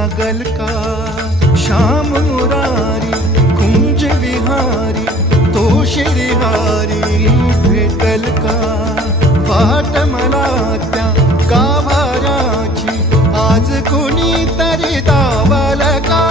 लागल का श्याम मुरारी कुंज विहारी तो श्रीहारी भेटल का वाट मला त्या गाभाऱ्याची आज कुणी तरी दावल का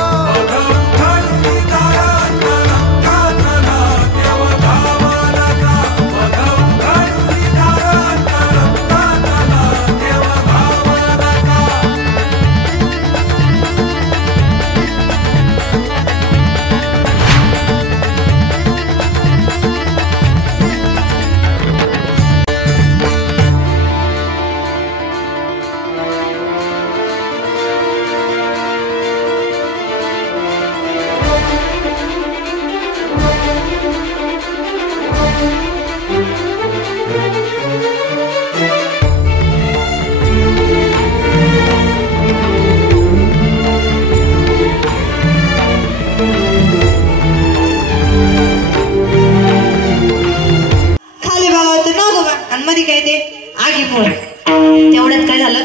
तेवढ्यात काय झालं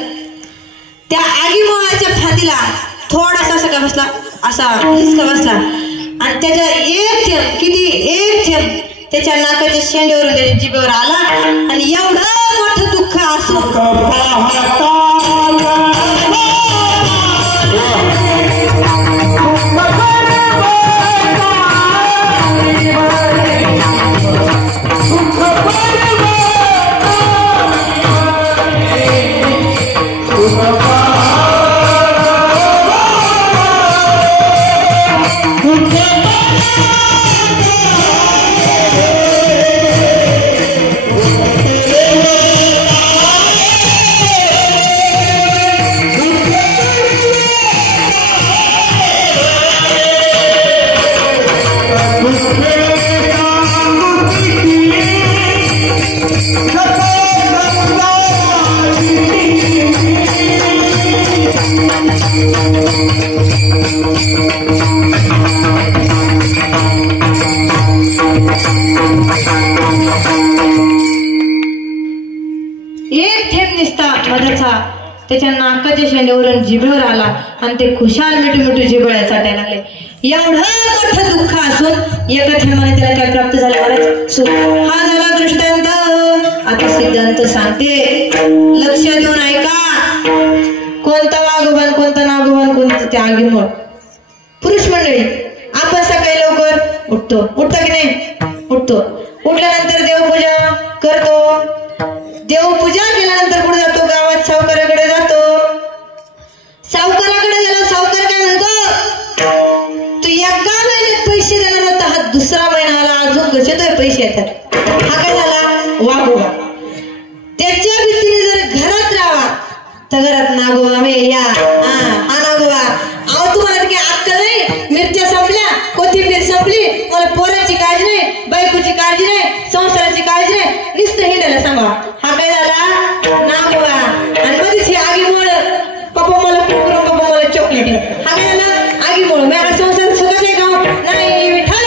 त्या आगीमोळाच्या फांदीला थोडासा असा का बसला असा हिसका बसला आणि त्याच्या एक थेंब त्याच्या नाकाच्या शेंड्यावरून त्याच्या जिभेवर आला आणि एवढं मोठं दुःख असं त्याच्या नाकाच्या शेंड्यावरून जिभेवर आला आणि ते खुशाल मिठू जिभेळ्या चाटायला लागले. एवढं मोठं दुःख असून एका थेंबाने त्याला काय प्राप्त झालं महाराज? हा झाला दृष्टांत. आता सिद्धांत सांगते, लक्ष देऊन ऐका. कोणता वाघोबान कोणता नागोबान कोणतं ते आगीमोळ. पुरुष मंडळी, आपण सकाळी लवकर उठतो की नाही? उठतो. उठल्यानंतर देवपूजा करतो. देवपूजा केल्यानंतर कुठे जातो? गावात सावकाराकडे जातो. सावकाराकडे गेला. सावकार काय म्हणतो? तू एका महिन्यात पैसे देणार होता, हा दुसरा महिना आला, अजून कसे तुझे पैसे येतात. हा काय झाला? वाघोबा. त्याच्या भीतीने जर घरात राहावा तर घरात नागोबा मे या. हा नागोबा, अहो तुम्हाला काही अक्कल नाही? मिरच्या संपल्या, कोथिंबीर संपली, मला पोराची काळजी नाही, बायकोची काळजी नाही, संसाराची काळजी नाही, नुसतं हिंडायला सांगा. हा काय झाला? नागोबा. आणि मध्येच ही आगीमुळ पप्पा मला कुरकुर, पप्पा मला चॉकलेट. हा काय झाला? आगीमुळ. माझा संसार सुखाचा आहे का? नाही. विठ्ठल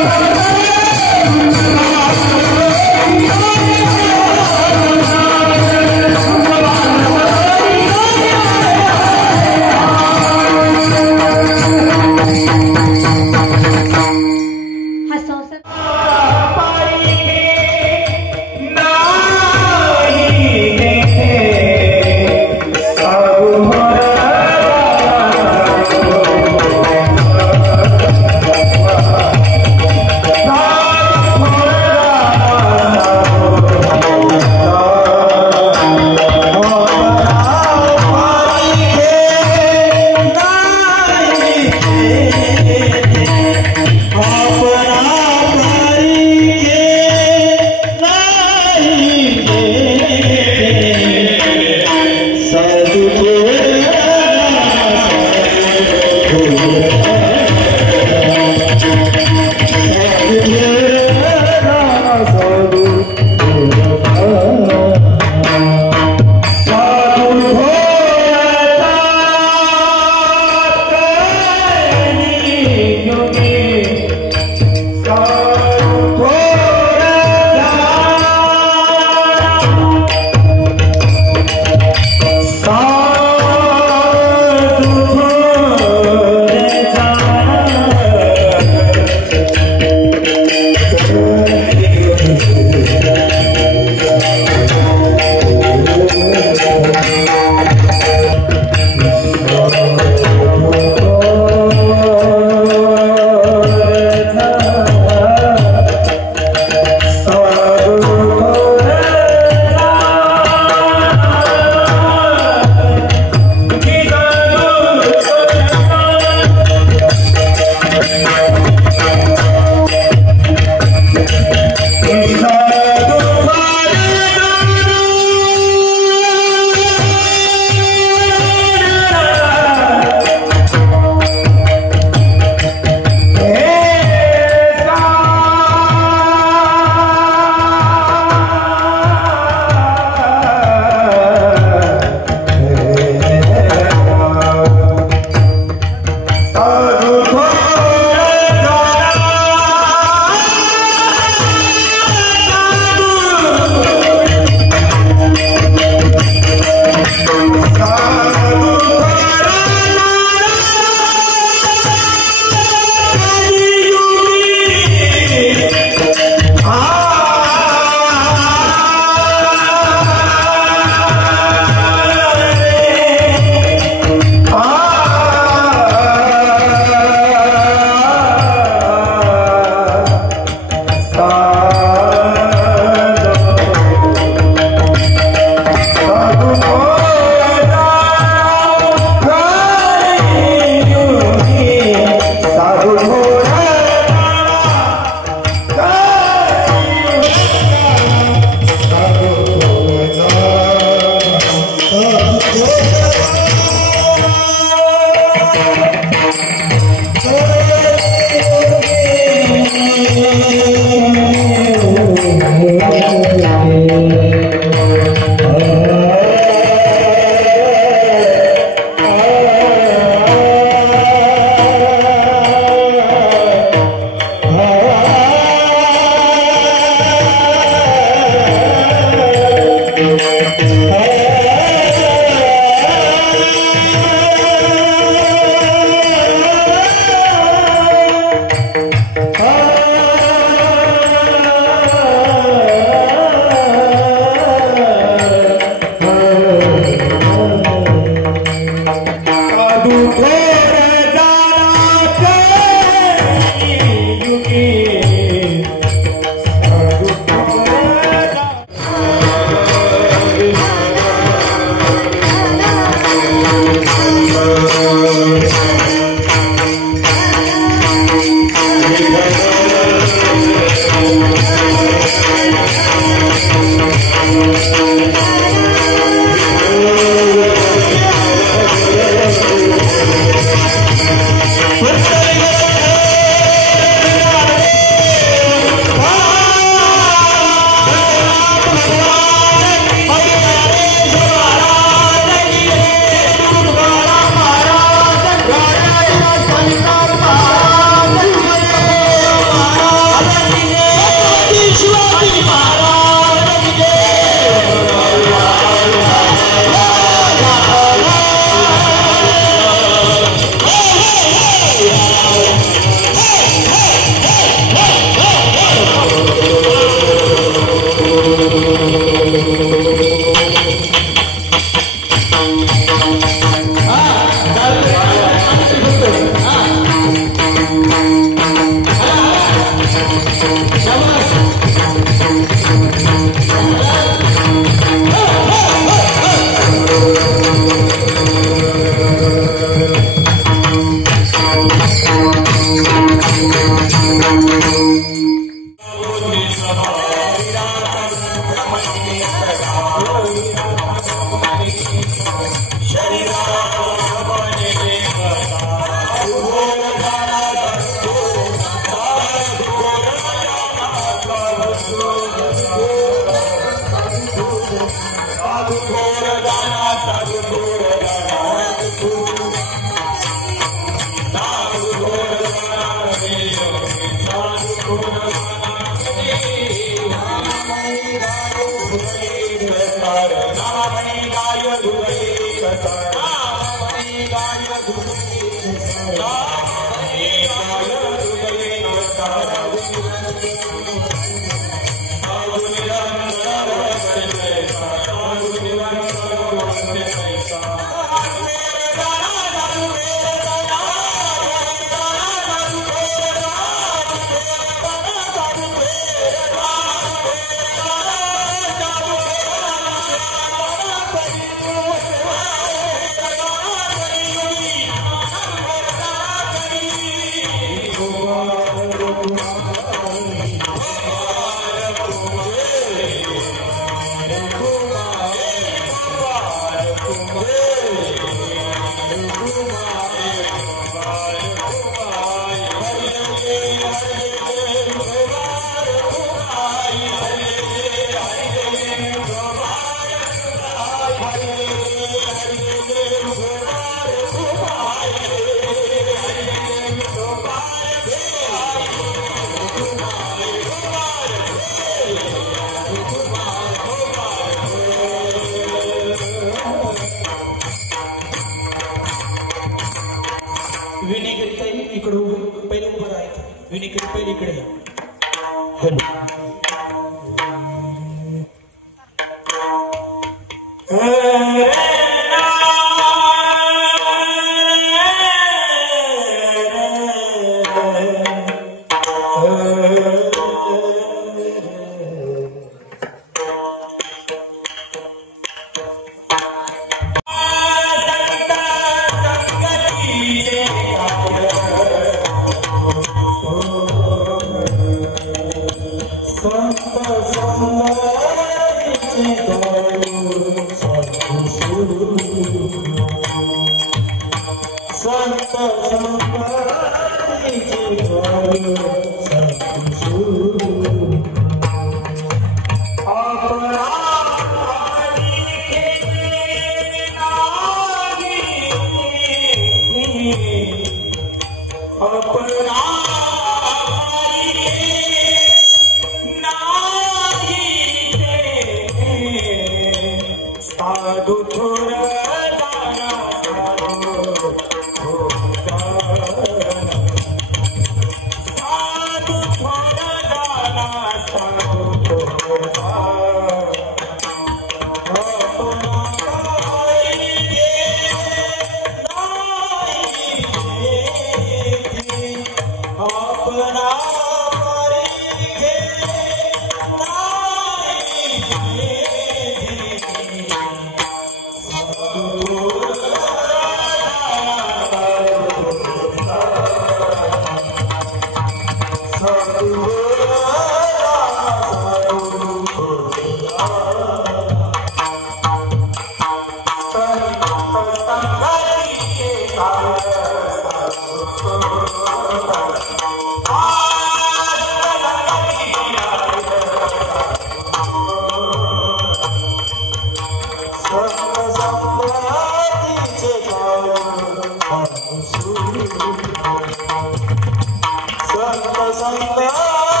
Sangat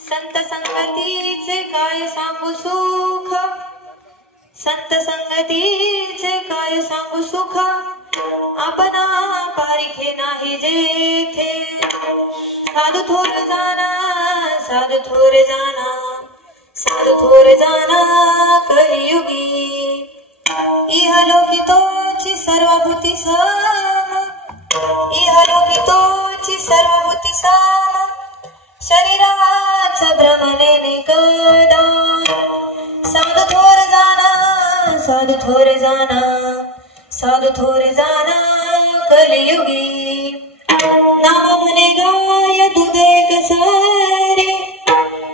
संत संगतीचे काय सांगू सुख, संत संगतीचे काय सांगू सुख, आपणा पारिखे नाही जेथे. साधू थोर जाना, साधू थोर जाना, साधू थोर जाना कलियुगी. इहलोकी तोची सर्वभूती साम, इहलोकी तोची सर्वभूती साम. शरीराचा भ्रमणे कदा. साधू थोर जाना, साधू थोर जाना, साधू थोर जाना कलियुगी. नाम म्हणे गाय दूध एक सारे,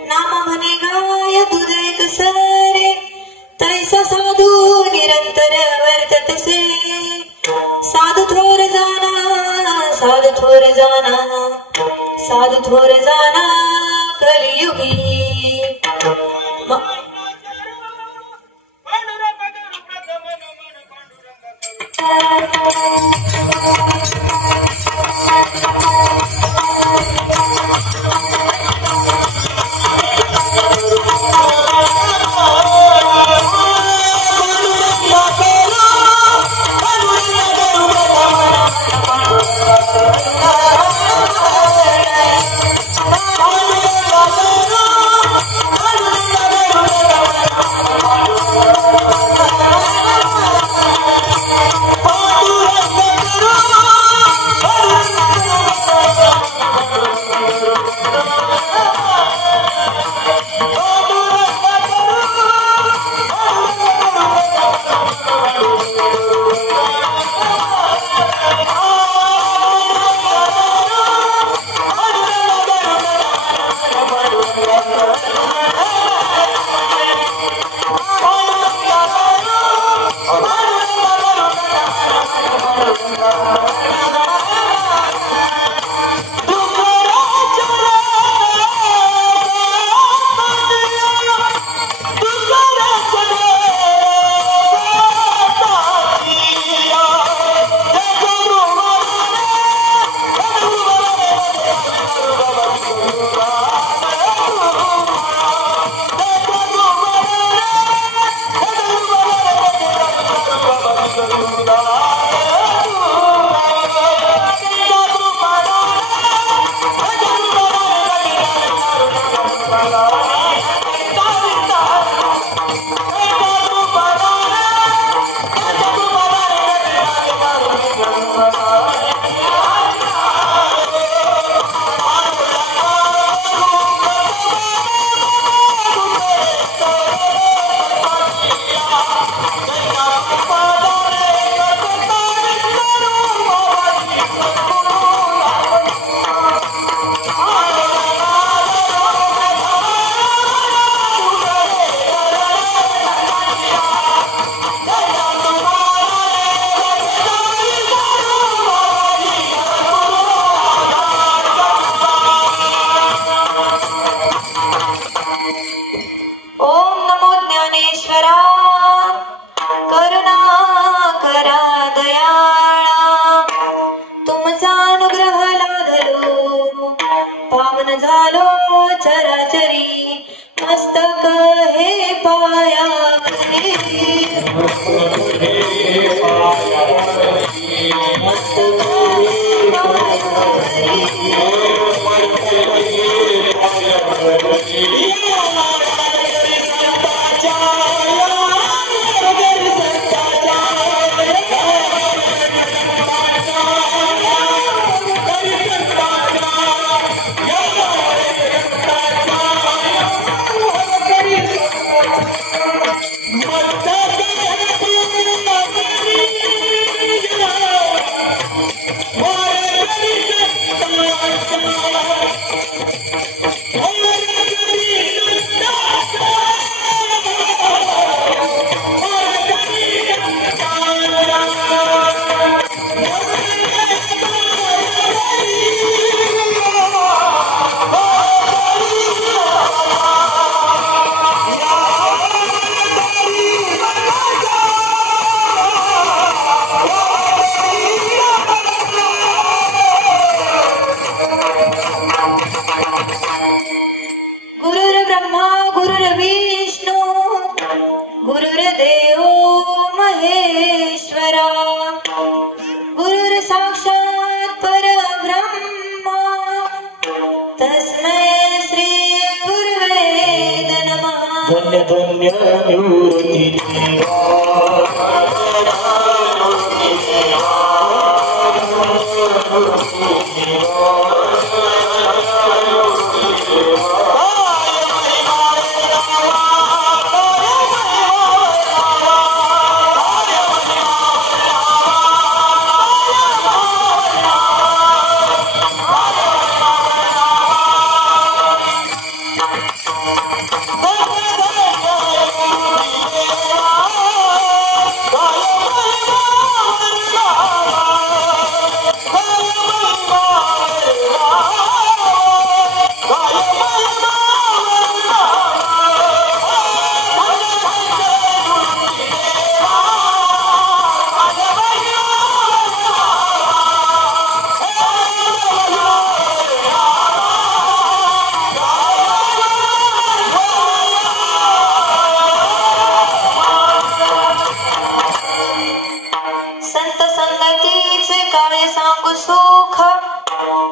नाम म्हणे गाय दूध एक सारे. तैसा साधू निरंतर वर्ततसे. साधू थोर जाना, साधू थोर जाना, साधू थोर जाना कलियुगी. धन्य धन्य निवृत्ती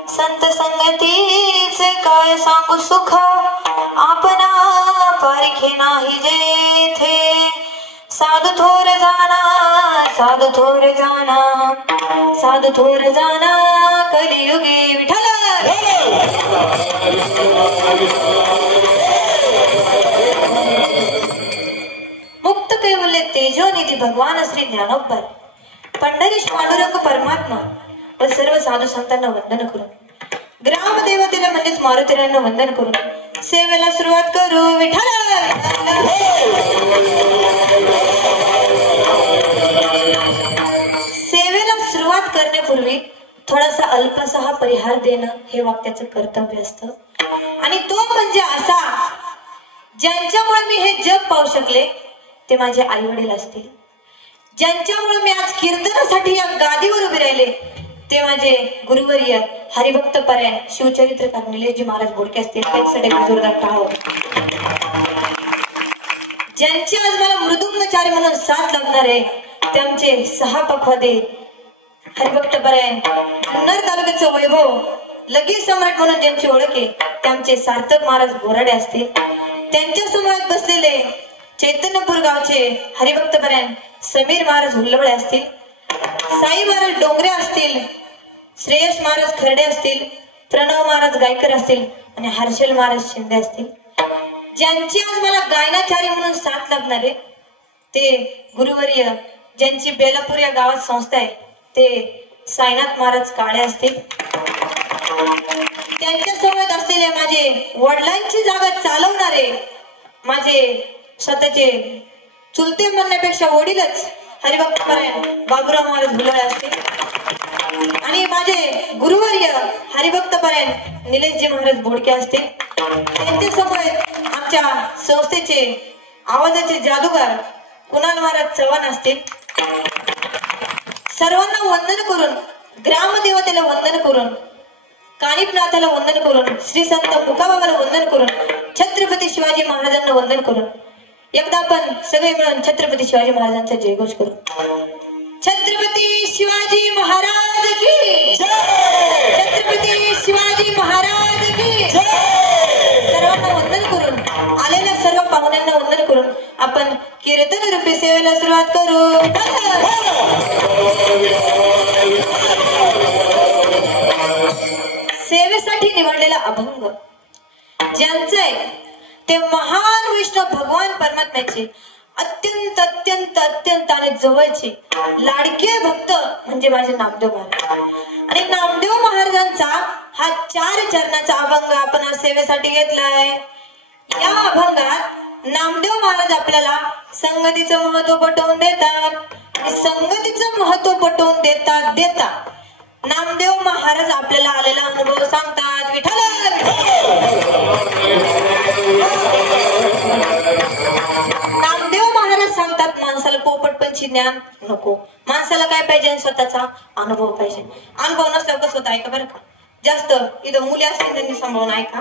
संत संगतीचे काय सांगू सुख आपणा पारिखे नाही जेथे साधू थोर जाना साधू थोर जाना साधू थोर जाना कलियुगे विठ्ठल मुक्त कैवल्य तेजोनिधी भगवान श्री ज्ञानोबर पंढरीश पांडुरंग परमात्मा व सर्व साधू संतांना वंदन करून ग्रामदेवतेला म्हणजेच मारुतीरायांना वंदन करून सेवेला सुरुवात करू विठ्ठल सेवेला सुरुवात करण्यापूर्वी थोडासा अल्पसा हा परिहार देणं हे वाक्याचं कर्तव्य असतं आणि तो म्हणजे असा ज्यांच्यामुळे मी हे जग पाहू शकले ते माझे आई वडील असतील ज्यांच्यामुळे मी आज कीर्तनासाठी या गादीवर उभे राहिले ते माझे गुरुवर्य हरिभक्त परायण शिवचरित्रकार निलेशजी महाराज बोडके असतील त्यांच्यासाठी जोरदार टाळो ज्यांचे आज मला मृदुंगचारी म्हणून साथ लागणार आहे ते आमचे सहा पखवादे हरिभक्त परायण जुन्नर तालुक्याचं वैभव लगेच सम्राट म्हणून ज्यांची ओळख आहे ते आमचे सार्थक महाराज बोराडे असतील त्यांच्या समोरात बसलेले चैतन्यपूर गावचे हरिभक्त परायण समीर महाराज हुल्लवळे असतील साई महाराज डोंगरे असतील श्रेयस महाराज खर्डे असतील प्रणव महाराज गायकर असतील आणि हर्षल महाराज शिंदे असतील ज्यांची आज मला गायनाचार्य म्हणून साथ लागणारे ते गुरुवर्य ज्यांची बेलापूर या गावात संस्था आहे ते साईनाथ महाराज काळे असतील त्यांच्या सोबत असलेले माझे वडिलांची जागा चालवणारे माझे स्वतःचे चुलते म्हणण्यापेक्षा वडीलच हरिभक्त परायण बाबूराव महाराज हुल्लवळे असतील आणि माझे गुरुवर्य हरिभक्त परायण निलेशजी महाराज बोडके असतील त्यांच्या समोर आमच्या संस्थेचे आवाजाचे जादूगार कुणाल महाराज चव्हाण असतील सर्वांना वंदन करून ग्रामदेवतेला वंदन करून कानिपनाथाला वंदन करून श्री संत मुकाबाबाला वंदन करून छत्रपती शिवाजी महाराजांना वंदन करून एकदा आपण सगळे मिळून छत्रपती शिवाजी महाराजांचा जयघोष करू छत्रपती शिवाजी महाराज की छत्रपती शिवाजी महाराज की सर्वांना वंदन करून आलेल्या सर्व पाहुण्यांना वंदन करून आपण कीर्तन रूपी सेवेला सुरुवात करू सेवेसाठी निवडलेला अभंग ज्यांचं आहे ते महान विष्णू भगवान परमात्म्याचे अत्यंत अत्यंत अत्यंत आणि जवळचे लाडके भक्त म्हणजे माझे नामदेव महाराज आणि नामदेव महाराजांचा हा 4 चरणाचा अभंग आपण आज सेवेसाठी घेतलाय या अभंगात नामदेव महाराज आपल्याला संगतीचं महत्व पटवून देतात आणि संगतीचं महत्व पटवून देता नामदेव महाराज आपल्याला आलेला अनुभव सांगतात विठ्ठल नामदेव महाराज सांगतात माणसाला पोपटपंची ज्ञान नको माणसाला काय पाहिजे स्वतःचा अनुभव पाहिजे अनुभव नसल्यावर कसं होतं ऐका बरं का जास्त इथं मुली असतील त्यांनी सांभाळून ऐका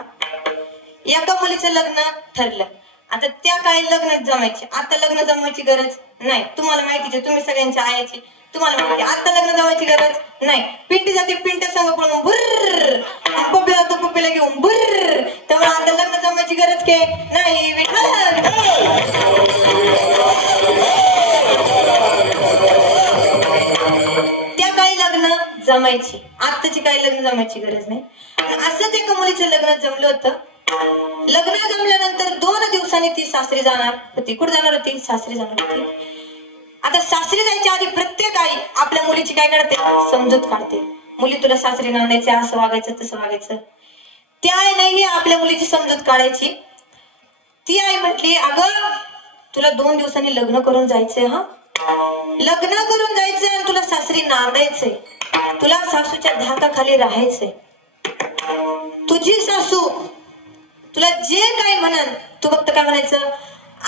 एका मुलीचं लग्न ठरलं आता त्या काळी लग्न जमायचे आता लग्न जमवायची गरज नाही तुम्हाला माहितीचे तुम्ही सगळ्यांच्या आयाची तुम्हाला माहिती आता लग्न जमायची गरज नाही पिंटी जाते पिंट्या संग पडून भुर्र पप्पी जातो पप्पीला घेऊन भुर्र त्यामुळे आता लग्न जमायची गरज काय नाही विठ्ठल जमायची, आत्ताची काही लग्न जमायची गरज नाही. असंच एका मुलीचं लग्न जमलं होतं. लग्न जमल्यानंतर 2 दिवसांनी ती सासरी जाणार होती. कुठे जाणार होती? सासरी जाणार होती. आता सासरी जायच्या आधी प्रत्येक आई आपल्या मुलीची काय काढते? समजूत काढते. मुली तुला सासरी नांदायचं, असं वागायचं, तसं वागायचं. त्या आई नाही आपल्या मुलीची समजूत काढायची. ती आई म्हटली, अगं तुला 2 दिवसांनी लग्न करून जायचंय. हा, लग्न करून जायचंय आणि तुला सासरी नांदायचंय, तुला सासूच्या धाकाखाली राहायचंय. तुझी सासू तुला जे काय म्हणन तू फक्त काय म्हणायचं?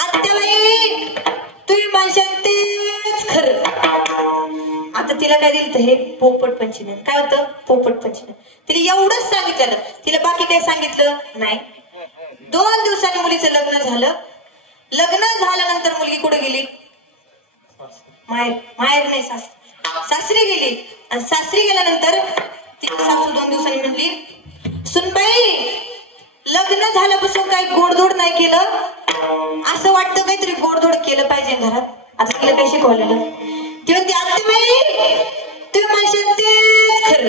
आत्याबाई तुम्ही म्हणशाल तेच खरं. आता तिला काय दिलं हे पोपट पंचमीला. काय होतं? पोपट पंचमीला. तिला एवढंच सांगितलं, तिला बाकी काय सांगितलं नाही. 2 दिवसांनी मुलीचं लग्न झालं. लग्न झाल्यानंतर मुलगी कुठे गेली? माहेर नाही, सासरी गेली. आणि सासरी गेल्यानंतर तिची सासू 2 दिवसांनी म्हणली, सुनबाई लग्न झाल्यापासून काही गोडधोड नाही केलं, असं वाटतं काहीतरी गोडधोड केलं पाहिजे घरात. आता तिला काय शिकवलेलं? ती म्हणते, आत्याबाई तुम्ही म्हणशाल तेच खरं.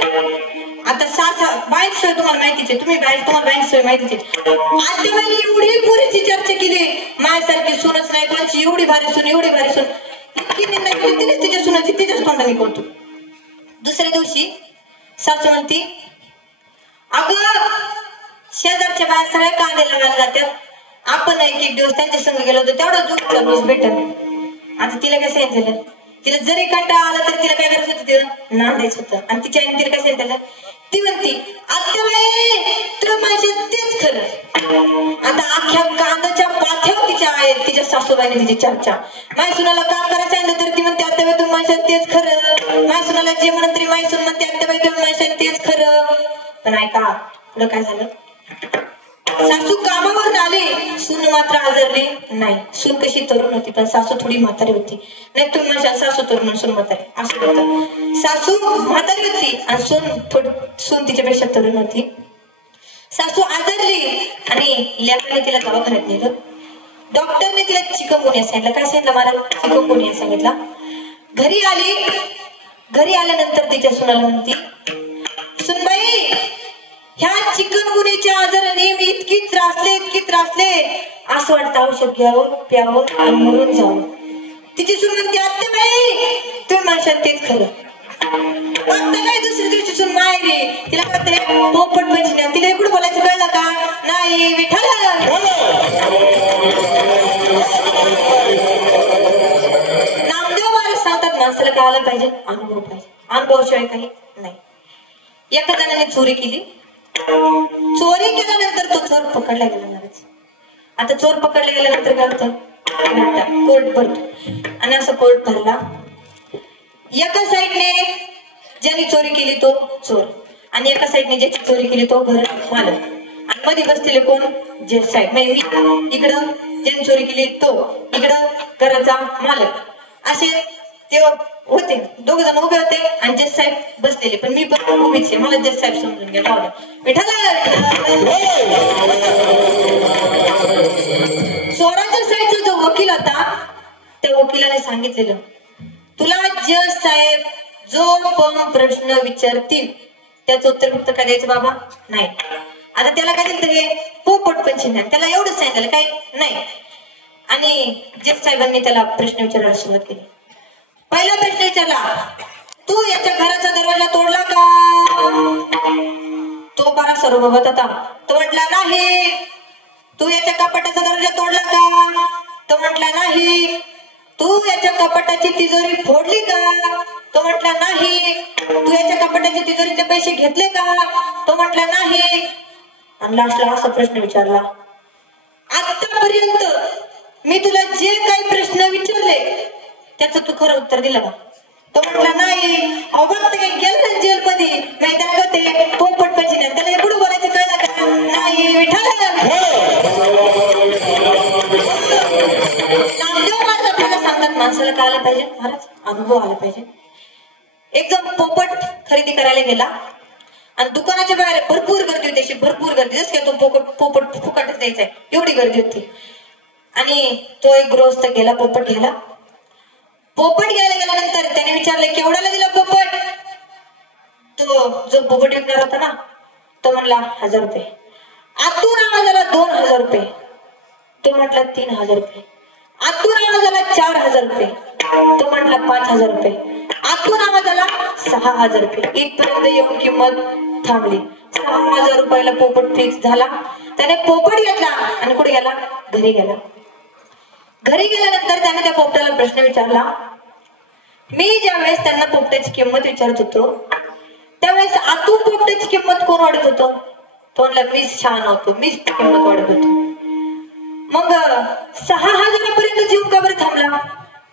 आता सासा बाईक सोय तुम्हाला माहितीच आहे, तुम्हाला बाईक सोय माहितीच आहे. आत्याबाईने एवढी पुरीची चर्चा केली, माझ्यासारखी सूनच नाही कोणाची, एवढी भारी सून, एवढी भारी सून. इतकी निंदा केली तिनेच तिच्या सुनाची, तिच्याच तोंडाने करतो. दुसऱ्या दिवशी सासू म्हणती, अगं शेजारच्या बाहेर सगळ्या कांदे लावायला जातात, आपण एक दिवस त्यांच्या संग गेलो होतो, तेवढा जोश भेटत. आता तिला काय सांगितलं? तिला जरी कंटाळा आला तरी तिला काय करायचं होतं? तिला नांदायचं होतं. आणि तिच्या आईने तिला काय सांगितलं? ती म्हणती, आत्याबाई तुला माझे तेच खरं. आता अख्ख्या कांद्याच्या पाथ्यावर तिच्या सासूबाईने तिची चर्चा. माझ्या सुनाला काम करायला सांगितलं तर ती म्हणते, आत्याबाई तुम्ही माझ्या तेच खरं. माझ्या सुनाला जे म्हणत तरी माझी सून म्हणते, आत्याबाई तुम्ही माझ्या तेच खरं. पण ऐका पुढं काय झालं? सासू कामावरून आले, सून मात्र आजारली नाही. सून कशी तरुण होती पण सासू थोडी म्हातारी होती. नाही तुम्ही म्हणशाल सासू तरुण सून म्हातारी, असं होतं. सासू म्हातारी होती आणि सून तिच्यापेक्षा तरुण होती. सासू आजारली आणि लेकराने तिला दवाखान्यात नेलं. डॉक्टरने तिला चिकनगुनिया सांगितलं. काय सांगितलं? मला चिकनगुनिया सांगितला. घरी आली. घरी आल्यानंतर तिच्या सुनाला म्हणती, सुनबाई ह्या चिकनगुनियाच्या आजाराने मी इतकी त्रासले, असं वाटतं औषध घ्यावं, प्यावं आणि मरून जावं. तिची सून म्हणते, आत्याबाई तुम्ही म्हणशाल तेच खरं. फक्त काय दुसऱ्या दिवशी सून माहेरी. तिला कळते पोपट पंचमीला. तिला इकडे बोलायचं कळलं का? नाही विठ्ठल. नामदेव महाराज सांगतात माणसाला काय आलं पाहिजे? अनुभव पाहिजे. अनुभवाशिवाय काही नाही. एका जणाने चोरी केली. चोरी केल्यानंतर तो चोर पकडला गेला महाराज. आता चोर पकडला गेल्यानंतर काय होतं? कोर्ट भरतो. आणि असं कोर्ट भरला. एका साईडने ज्यांनी चोरी केली तो चोर आणि एका साईडने ज्याची चोरी केली तो घर मालक. आणि मध्ये बसलेले कोण? जज साहेब. म्हणजे इकडं ज्यांनी चोरी केली तो, इकडं घराचा मालक. असे ते होते. 2 जण उभे होते आणि जज साहेब बसलेले. पण मी पण उभीच आहे. मला जज साहेब समजून घ्या. चोराच्या साईडचा जो वकील होता त्या वकिलाने सांगितलेलं, तुला जज साहेब जो पण प्रश्न विचारतील त्याचं उत्तर फक्त काय द्यायचं बाबा? नाही. आता त्याला काय दिलं? हे पोपट पंचमी. त्याला एवढंच सांगितलं, काय नाही. आणि जज साहेबांनी त्याला प्रश्न विचारायला सुरुवात केली. पहिला प्रश्न विचारला, तू याच्या घराचा दरवाजा तोडला का? तो बरा सर्वभूत होता. तो म्हटला नाही. तू याच्या कपाटाचा दरवाजा तोडला का? तो म्हटला नाही. तू याच्या कपाटाची तिजोरी फोडली का? तो म्हटला नाही. तू याच्या कपाटाची तिजोरीचे पैसे घेतले का? तो म्हटला नाही. आणि लास्टला असा प्रश्न विचारला, आतापर्यंत मी तुला जे काही प्रश्न विचारले त्याचं तू खरं उत्तर दिलं का? तो म्हटला नाही. अवघड काही गेलं जेलमध्ये. नाही त्याला होते पोपट पंचमी. त्याला एवढं बोलायचं कळलं का? नाही विठ्ठल. नामदेव महाराज आपल्याला सांगतात माणसाला काय आलं पाहिजे? महाराज अनुभव आला पाहिजे. एक जण पोपट खरेदी करायला गेला आणि दुकानाच्या बाहेर भरपूर गर्दी होती. अशी भरपूर गर्दी. जसं काय तो पोपट फुकटच द्यायचाय एवढी गर्दी होती. आणि तो एक गृहस्थ गेला पोपट घ्यायला. पोपट घ्यायला गेल्यानंतर त्याने विचारलं, केवढ्याला दिला पोपट? तो जो बुबट विकणार होता ना तो म्हणला 1000 रुपये. आतून आवाज आला 2000 रुपये. तो म्हटला 3000 रुपये. आतून आवाज आला 4000 रुपये. तो म्हटला 5000 रुपये. आतून आवाज आला 6000 रुपये. इथपर्यंत येऊन किंमत थांबली. 6000 रुपयाला पोपट फिक्स झाला. त्याने पोपट घेतला आणि कुठे गेला? घरी गेला. घरी गेल्यानंतर त्याने त्या पोपटाला प्रश्न विचारला. मी ज्या वेळेस त्यांना पोपटाची किंमत विचारत होतो त्यावेळेस आतून पोपटाची किंमत कोण वाढत होतो? तो म्हणला मीच छान होतो, मीच किंमत वाढत होतो. मग 6000 पर्यंत जीव का बरं थांबला?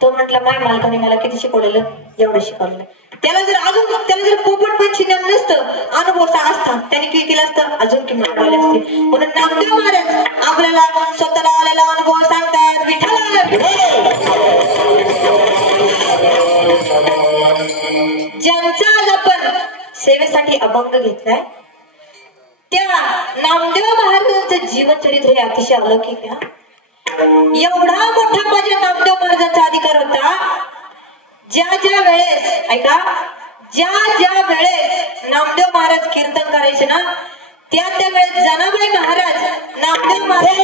तो म्हटला माझ्या मालकाने मला किती शिकवलेलं? एवढं शिकवलेलं. त्याला जर पोपट पण शिकवलं नसतं, अनुभव असता, त्याने काय केलं असतं? अजून किंमत वाढवली असते. म्हणून नामदेव महाराज आपल्याला स्वतःला आलेला अनुभव सांगतात. विठ्ठला ज्यांचा आज आपण सेवेसाठी अभंग घेतलाय त्या नामदेव महाराजांचं जीवनचरित्र हे अतिशय अलौकिक आहे. एवढा मोठा माझ्या नामदेव महाराजांचा अधिकार होता. ज्या वेळेस ऐका, ज्या वेळेस नामदेव महाराज कीर्तन करायचे ना त्या वेळेस जनाबाई महाराज नामदेव महाराज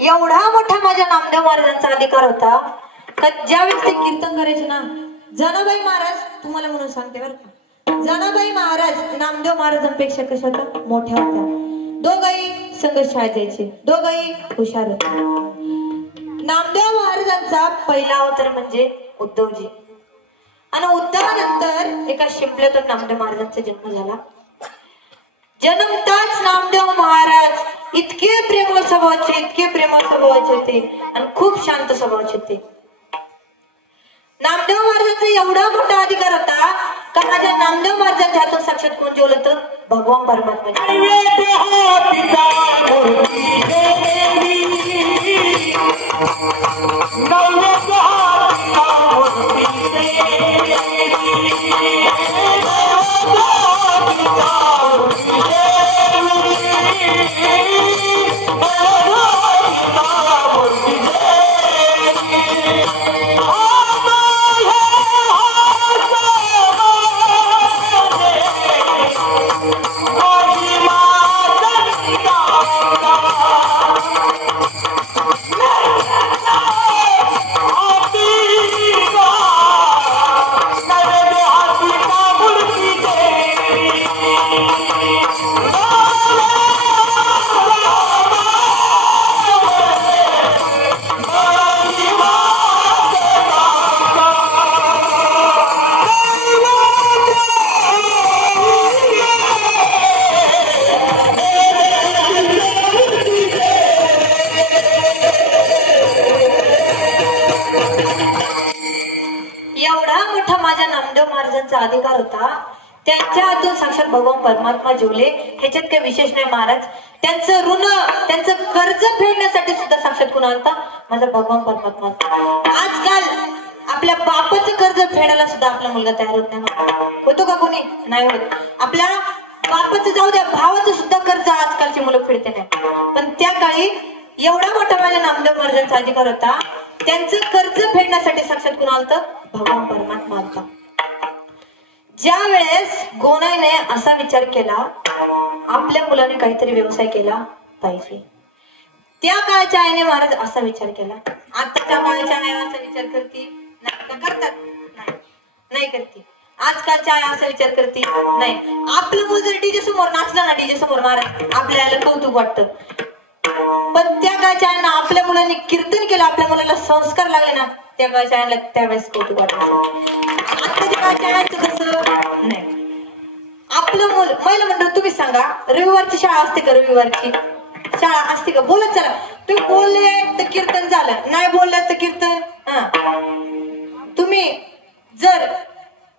एवढा मोठा माझ्या नामदेव महाराजांचा अधिकार होता का ज्यावेळेस ते कीर्तन करायचे ना जनाबाई महाराज तुम्हाला म्हणून सांगते बरं का, जनाबाई महाराज नामदेव महाराजांपेक्षा कशा होत्या? मोठ्या होत्या. दोघंही संघर्ष शाळेत जायचे, दोघंही हुशार होते. नामदेव महाराजांचा पहिला अवतार म्हणजे उद्धवजी आणि उद्धवानंतर एका शिंपल्यातून नामदेव महाराजांचा जन्म झाला. जन्मताच नामदेव महाराज इतके प्रेमळ स्वभावाचे होते आणि खूप शांत स्वभावाचे होते. नामदेव महाराजांचा एवढा मोठा अधिकार होता का माझ्या नामदेव महाराजांच्या हातून साक्षात कोण जेवलं होतं? भगवान परमात्मा. अधिकार होता. त्यांच्या हातून साक्षात भगवान परमात्मा जेवले. ह्याच्यात काही विशेष नाही महाराज. त्यांचं ऋण, त्यांचं कर्ज फेडण्यासाठी सुद्धा साक्षात कोण आलता? माझा भगवान परमात्मा. आजकाल आपल्या बापाचं कर्ज फेडायला सुद्धा आपला मुलगा तयार होत नाही. होतो का कोणी? नाही होत. आपल्या बापाचं जाऊ द्या, भावाचं सुद्धा कर्ज आजकालची मुलं फेडते नाही. पण त्या काळी एवढा मोठा माझ्या नामदेव महाराजांचा अधिकार होता. त्यांचं कर्ज फेडण्यासाठी साक्षात कोण आलतं? भगवान परमात्मा आलता. ज्या वेळेस गोनाईने असा विचार केला आपल्या मुलाने काहीतरी व्यवसाय केला पाहिजे, त्या काळच्या आईने महाराज असा विचार केला. आताच्या काळच्या आई असा विचार करते नाही का? करतात? नाही करते. आजकालच्या आई असा विचार करते नाही. आपलं मुल जर डीजे समोर नाचलं ना, डीजे समोर महाराज आपल्याला कौतुक वाटतं. पण त्या काळच्या आईना आपल्या मुलांनी कीर्तन केलं, आपल्या मुलाला संस्कार लागले ना, त्या काळच्या आईला त्यावेळेस कौतुक वाटायचं. आताच्या काळच्या आईचं कसं नाही. आपलं मुल महिला मंडळ तुम्ही सांगा, रविवारची शाळा असते का? रविवारची शाळा असते का? बोलत चला. तुम्ही बोलले तर कीर्तन झालं, नाही बोललं तर कीर्तन. तुम्ही जर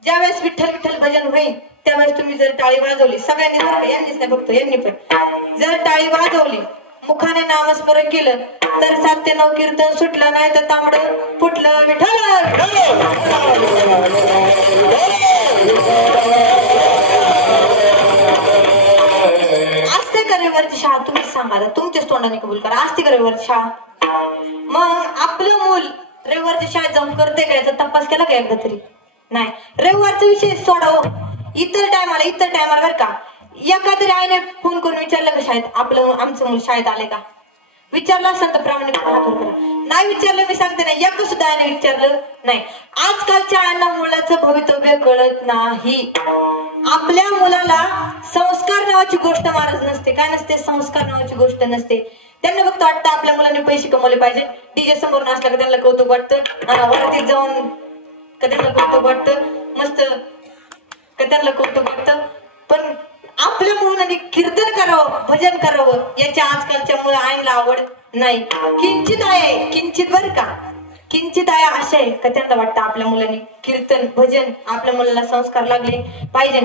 ज्यावेळेस विठ्ठल विठ्ठल भजन होईल त्यावेळेस तुम्ही जर टाळी वाजवली, सगळ्यांनी बरं का, यांनीच नाही फक्त यांनी पण, जर टाळी वाजवली मुखाने नामस्मरण केलं तर 7 ते 9 कीर्तन सुटलं, नाही तर तांबडं फुटलं. विठ्ठल असते का रविवारची शाळा? तुम्ही सांगा, तुमच्याच तोंडाने कबूल करा. असते का रविवारची शाळा? मग आपलं मूल रविवारच्या शाळेत जाऊन करते का याचा तपास केला का एकदा तरी? नाही. रविवारचा विषय सोडाव, इतर टायमाला बरं का, एखाद्या आईने फोन करून विचारलं का शाळेत आमचं मूल शाळेत आले का? विचारलं असं तर प्रामाणिकपणे हात वर करा. नाही विचारलं, मी सांगते नाही, एक सुद्धा आईने विचारलं नाही. आजकालच्या आईंना मुलाचं भवितव्य कळत नाही. आपल्या मुलाला संस्कार नावाची गोष्ट महाराज नसते. काय नसते? संस्कार नावाची गोष्ट नसते. त्यांना फक्त वाटतं आपल्या मुलांनी पैसे कमवले पाहिजे. डीजे समोर नाचला का त्यांना कौतुक वाटतं, वरती जाऊन का त्यांना कौतुक वाटतं, मस्त का त्यांना कौतुक वाटतं. पण आपल्या मुलांनी कीर्तन करावं, भजन करावं, याच्या आजकालच्या मुलं आईला आवड नाही. किंचित आहे, किंचित बरं का, किंचित आहे अशा आहे का त्यांना वाटतं आपल्या मुलांनी कीर्तन भजन, आपल्या मुलाला संस्कार लागले पाहिजे.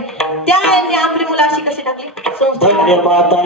त्या आईने आपली मुलं अशी कशी टाकली? संस्कार. माता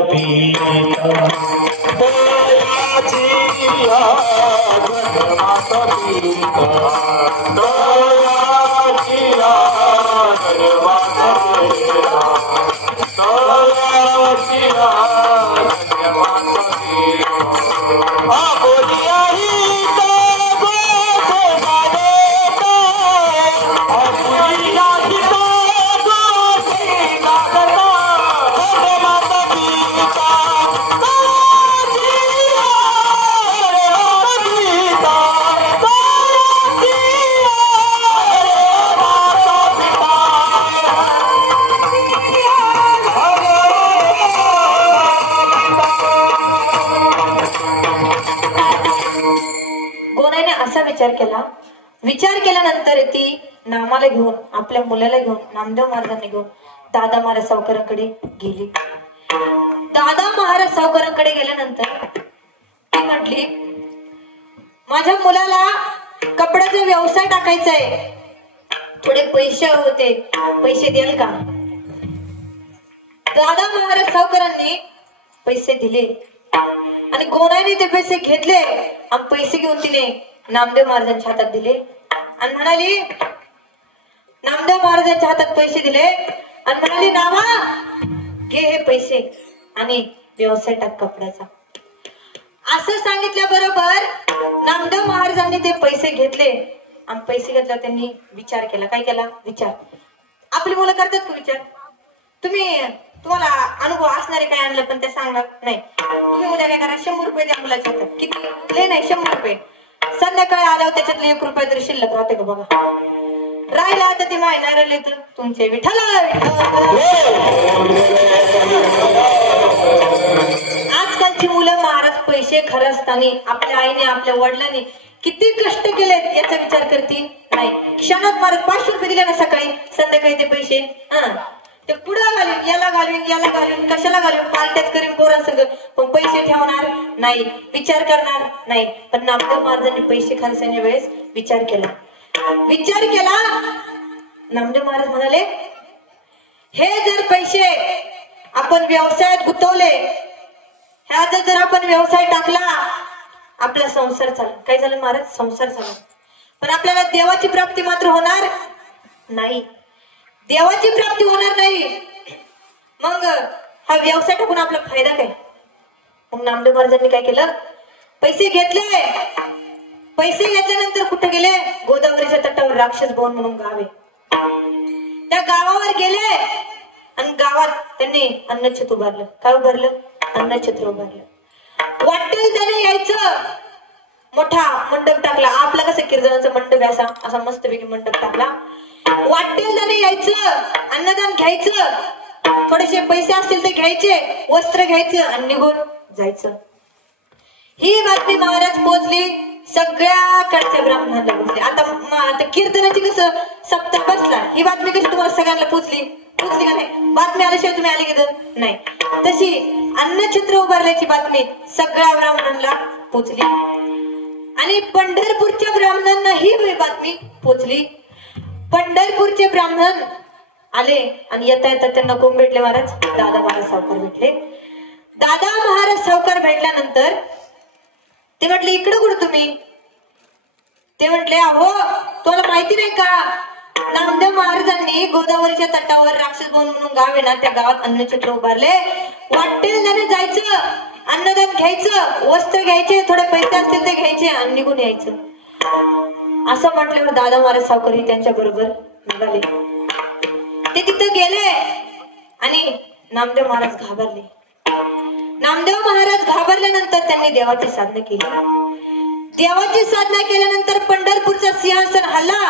विचार केल्यानंतर ती नामाला घेऊन, आपल्या मुलाला घेऊन, नामदेव महाराजांनी घेऊन दादा महाराज सावकारांकडे गेली. दादा महाराज सावकारांकडे गेल्यानंतर ती म्हटली, माझ्या मुलाला कपड्याचा व्यवसाय टाकायचा आहे, थोडे पैसे होते, पैसे द्याल का? दादा महाराज सावकारांनी पैसे दिले आणि गोनाईने ते पैसे घेतले आणि पैसे घेऊन तिने नामदेव महाराजांच्या हातात दिले आणि म्हणाली, नामदेव महाराजांच्या हातात पैसे दिले आणि म्हणाली, नामा घे हे पैसे आणि व्यवसाय टाक कपड्याचा. असं सांगितल्याबरोबर नामदेव महाराजांनी ते पैसे घेतले आणि पैसे घेतल्यावर त्यांनी विचार केला. काय केला? विचार. आपली मुलं करतात का विचार? तुम्हाला अनुभव असणारे काय आणलं पण ते सांगणार नाही. तुम्ही उद्या काय करा, 100 रुपये द्या मुलाच्या हातात. किती? लय नाही, 100 रुपये. संध्याकाळी आल्यावर त्याच्यातले 1 रुपया तरी शिल्लक राहते का बघा. राहिला आता ते मायना राहिले तर तुमचे विठ्ठल. आजकालची मुलं महाराज पैसे खरचताना आपल्या आईने, आपल्या वडिलांनी किती कष्ट केलेत याचा विचार करते नाही. क्षणात महाराज 500 रुपये दिले ना सकाळी, संध्याकाळी ते पैसे ते पुढं घालून, याला घालून, कशाला घालून, पार्ट्याच करीन पोरांसंग, पण पैसे ठेवणार नाही, विचार करणार नाही. पण नामदेव महाराजांनी पैसे खर्चण्याच्या वेळेस विचार केला. नामदेव महाराज म्हणाले, हे जर पैसे आपण व्यवसायात गुंतवले, ह्याचा जर आपण व्यवसाय टाकला, आपला संसार चालला. काय झालं महाराज? संसार चालला. पण आपल्याला देवाची प्राप्ती मात्र होणार नाही. देवाची प्राप्ती होणार नाही. मग हा व्यवसाय टाकून आपला फायदा काय? मग नामदेव महाराजांनी काय केलं? पैसे घेतले. पैसे घेतल्यानंतर कुठे गेले? गोदावरीच्या तटावर राक्षस भवन म्हणून गाव आहे. त्या गावावर गेले आणि गावात त्यांनी अन्नछत्र उभारलं. काय उभारलं? अन्नछत्र उभारलं. वाटेल त्याने यायचं. मोठा मंडप टाकला. आपला कसं कीर्तनाचा मंडप असा मस्तपैकी मंडप टाकला. वाटेल त्याने यायचं, अन्नदान घ्यायचं, थोडेसे पैसे असतील ते घ्यायचे, वस्त्र घ्यायचं आणि निघून जायचं. ही बातमी महाराज पोहोचली सगळ्याकडच्या ब्राह्मणांना पोहोचली. आता कीर्तनाची कसं सप्ताह बसला, ही बातमी कशी तुम्हाला सगळ्यांना पोहोचली का नाही? बातमी आल्याशिवाय तुम्ही आले की नाही. तशी अन्नछत्र उभारल्याची बातमी सगळ्या ब्राह्मणांना पोहोचली आणि पंढरपूरच्या ब्राह्मणांना ही बातमी पोहोचली. पंढरपूरचे ब्राह्मण आले आणि येता येता त्यांना कोण भेटले? महाराज दादा महाराज सावकार भेटले. दादा महाराज सावकार भेटल्यानंतर ते म्हटले इकडे कुठं तुम्ही? ते म्हटले अहो तुला माहिती नाही का, नामदेव महाराजांनी गोदावरीच्या तटावर राक्षस बोन म्हणून गाव आहे ना, त्या गावात अन्नछत्र उभारले. वाटेल त्याने जायचं, अन्नदान घ्यायचं, वस्त्र घ्यायचे, थोडे पैसे असतील ते घ्यायचे आणि निघून यायचं. असं म्हटल्यावर दादा महाराज सावकर त्यांच्या बरोबर निघाले. ते तिथं गेले आणि नामदेव महाराज घाबरले. नामदेव महाराज घाबरल्यानंतर त्यांनी देवाची साधना केली. देवाची साधना केल्यानंतर पंढरपूरचा सिंहासन हल्ला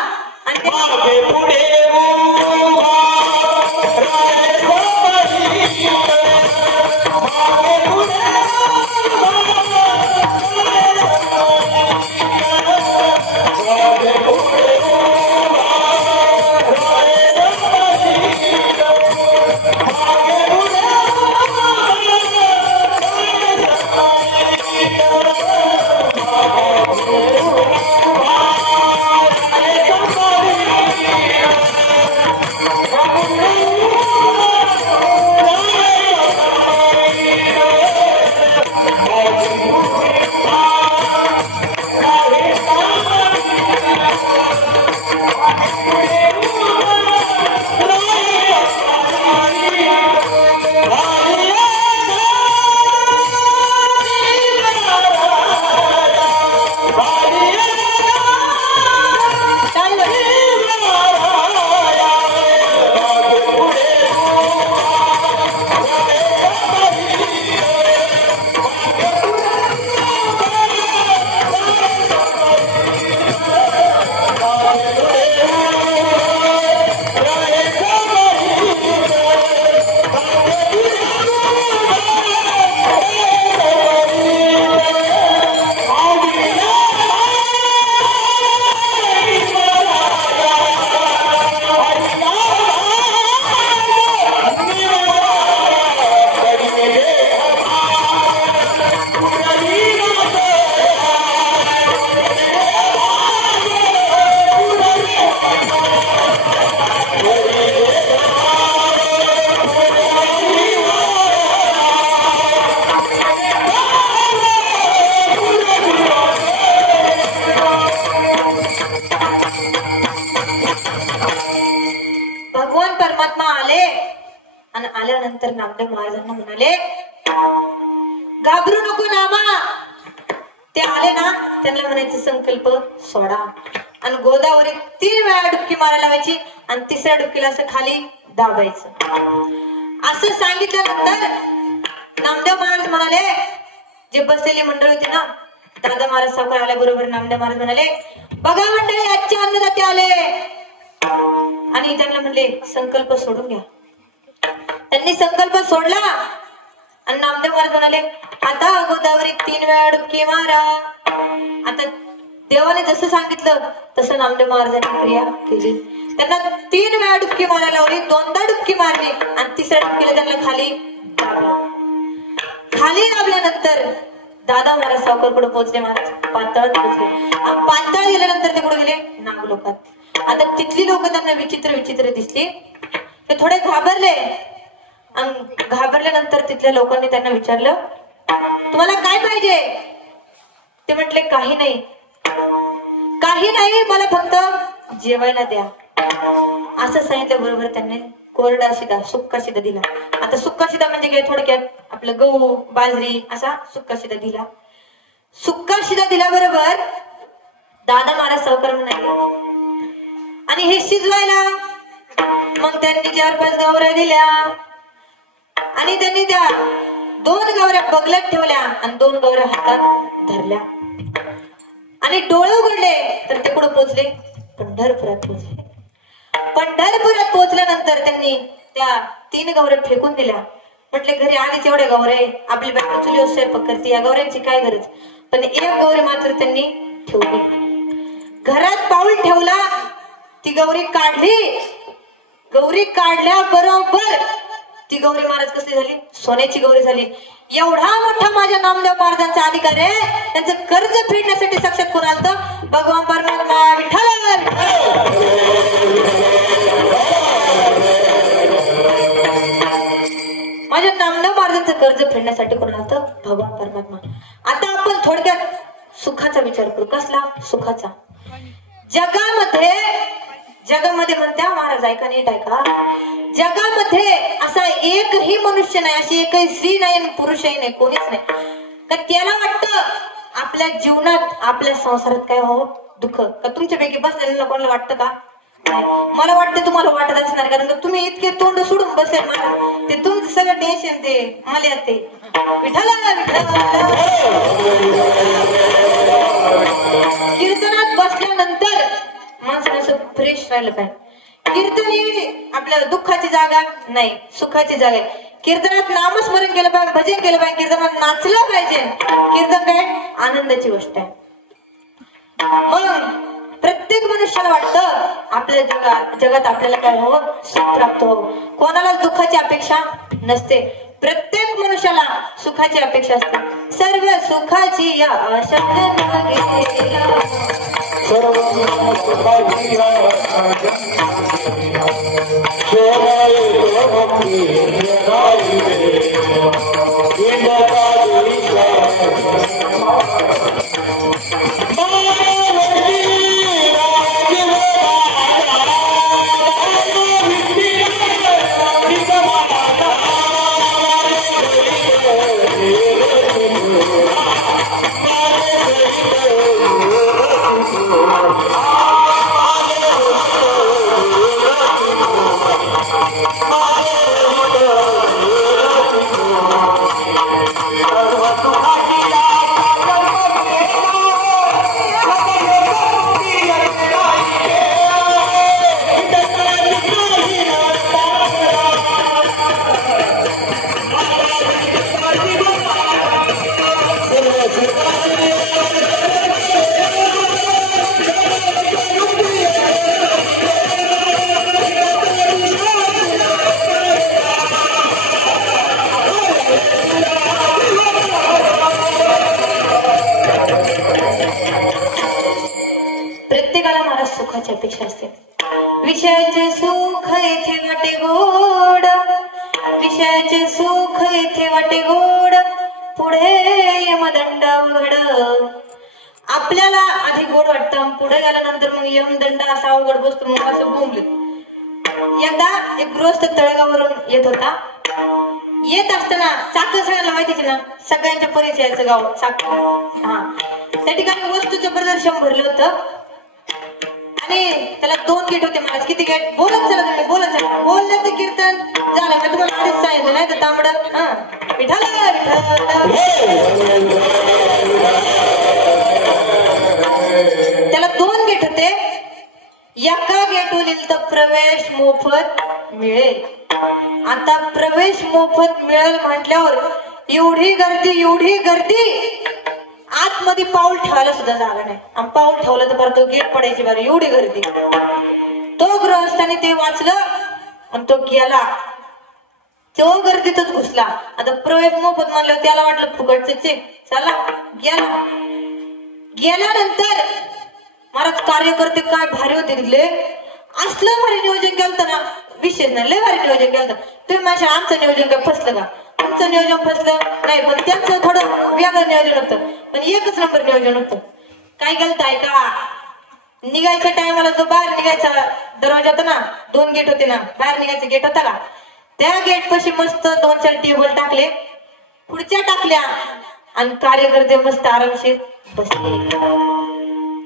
आणि आल्यानंतर नामदेव महाराजांना म्हणाले घाबरू नको नामा. ते आले ना, त्यांना म्हणायचं संकल्प सोडा आणि गोदावरी 3 वेळा डुबकी मारायला लावायची आणि 3ऱ्या डुबकीला असं खाली दाबायचं. असं सांगितल्यानंतर नामदेव महाराज म्हणाले, जे बसलेली मंडळी होती ना, दादा महाराज सावकार आल्याबरोबर नामदेव महाराज म्हणाले बघा मंडळी आजचे अन्नदाते आले. आणि त्यांना म्हणले संकल्प सोडून घ्या. त्यांनी संकल्प सोडला आणि नामदेव महाराज म्हणाले आता गोदावरी 3 वेळा डुबकी मारा. आता देवाने जसं सांगितलं तसं नामदेव महाराजांनी क्रिया केली. त्यांना 3 वेळा डुबकी मारायला लावली, 2दा डुबकी मारली आणि 3ऱ्या डुबकीला त्यांना खाली दाबलं. खाली दाबल्यानंतर दादा महाराज सावकारकडे पोहोचले. महाराज पाताळात पोहोचले आणि पाताळ गेल्यानंतर ते कुठे गेले? नागलोकात. आता तिथली लोक त्यांना विचित्र विचित्र दिसली. ते थोडे घाबरले आणि घाबरल्यानंतर तिथल्या लोकांनी त्यांना विचारलं तुम्हाला काय पाहिजे? ते म्हटले काही नाही, काही नाही, मला फक्त जेवायला द्या. असं सांगितलं बरोबर त्यांनी कोरडा शिदा सुक्का शिदा दिला. आता सुक्का शिदा म्हणजे काय? थोडक्यात आपलं गहू बाजरी असा सुक्का शिदा दिला. सुक्का शिदा दिल्याबरोबर दादा महाराज सावकार म्हणाले आणि हे शिजवायला मग त्यांनी 4-5 गवऱ्या दिल्या आणि त्यांनी त्या 2 गवऱ्या बगल्यात ठेवल्या आणि 2 गवऱ्या हातात धरल्या आणि डोळे उघडले तर ते कुठं पोहोचले? पंढरपुरात पोहोचले. पंढरपुरात पोहोचल्यानंतर त्यांनी त्या 3 गवऱ्या फेकून दिल्या. म्हटले घरी आधीच एवढे गवरे, आपली बायको चुलीवर स्वयंपाक करते, या गवऱ्यांची काय गरज. पण एक गौरी मात्र त्यांनी ठेवली. घरात पाऊल ठेवला, ती गौरी काढली. गौरी काढल्या बरोबर ती गौरी महाराज कसली झाली? सोन्याची गौरी झाली. एवढा मोठा माझ्या नामदेव महाराजांचा अधिकार आहे. त्यांचं कर्ज फेडण्यासाठी साक्षात कोण आलं? भगवान परमात्मा विठ्ठल. माझ्या नामदेव महाराजांचं कर्ज फेडण्यासाठी कोण आलं? भगवान परमात्मा. आता आपण थोडक्यात सुखाचा विचार करू. कसला? सुखाचा. जगामध्ये म्हणत्या महाराज, ऐका नीट ऐका, जगामध्ये असा एकही मनुष्य नाही, अशी एकही स्त्री नाही, पुरुषही नाही, कोणीच नाही का त्याला वाटतं आपल्या जीवनात, आपल्या संसारात काय व्हावं? दुःख. का तुमच्यापैकी बसलेल्या कोणाला वाटतं का? नाही. मला वाटतं तुम्हाला वाटत असणार, कारण का तुम्ही इतके तोंड सोडून बसले. ते तुमचं सगळं टेन्शन ते मला ते विठ्ठला कीर्तनात बसल्यानंतर माणसाने असं फ्रेश राहिलं पाहिजे. कीर्तन ही आपल्या दुःखाची जागा नाही, सुखाची जागा आहे. कीर्तनात नामस्मरण केलं पाहिजे, भजन केलं पाहिजे, कीर्तनात नाचलं पाहिजे. कीर्तन काय? आनंदाची गोष्ट आहे. म्हणून प्रत्येक मनुष्याला वाटतं आपल्या जगात आपल्याला काय व्हावं? सुख प्राप्त व्हावं. कोणालाच दुःखाची अपेक्षा नसते. प्रत्येक मनुष्याला सुखाची अपेक्षा असते. सर्व सुखाची आशा सुखाची अपेक्षा असते. विषयाचे सुख येथे वाटे गोड, विषयाचे सुख येथे वाटे गोड, पुढे यमदंड अवघड. आपल्याला आधी गोड वाटतं, पुढे गेल्यानंतर मग यमदंड असा अवघड बसतो. मग असं बोंबले. एकदा एक गृहस्थ तळगावरून येत होता. येत असताना साखर सगळ्यांना माहितीच ना, सगळ्यांच्या परिचयाचं गाव साखर. हा, त्या ठिकाणी वस्तूचं प्रदर्शन भरलं होतं आणि त्याला 2 गेट होते. महाराज किती गेट? बोलत चला तुम्ही, बोलत चला. बोललं तर कीर्तन झालं. मी तुम्हाला आधीच सांगितलं नाही तर तांबड विठ्ठल त्याला 2 गेट होते. एका गेटवरील तर प्रवेश मोफत मिळेल. आता प्रवेश मोफत मिळेल म्हटल्यावर एवढी गर्दी आतमध्ये पाऊल ठेवायला सुद्धा जागा नाही. आणि पाऊल ठेवलं तर परत तो गेट पडायची बारी, एवढी गर्दी. तो गृहस्थाने ते वाचलं आणि तो गेला. तो गर्दीतच घुसला. आता प्रवेश मोफत म्हणल्यावर त्याला वाटलं फुकटचे, चला गेला. गेल्यानंतर महाराज कार्यकर्ते काय भारी होते तिथले. असलं भारी नियोजन केलं ना, विशेष नाही, लय भारी नियोजन केलं. तुम्ही माझ्या आमचं नियोजन काय फसलं का? तुमचं नियोजन फसलं नाही, पण त्यांचं थोडं वेगळं नियोजन होतं, पण एकच नंबर नियोजन होतं. काय केलं ऐका, निघायच्या टायमाला जो बाहेर निघायचा दरवाजा होता ना, 2 गेट होते ना, बाहेर निघायचा गेट होता का, त्या गेट पाशी मस्त 2-4 टेबल टाकले, खुर्च्या टाकल्या आणि कार्यकर्ते मस्त आरामशीर बसले.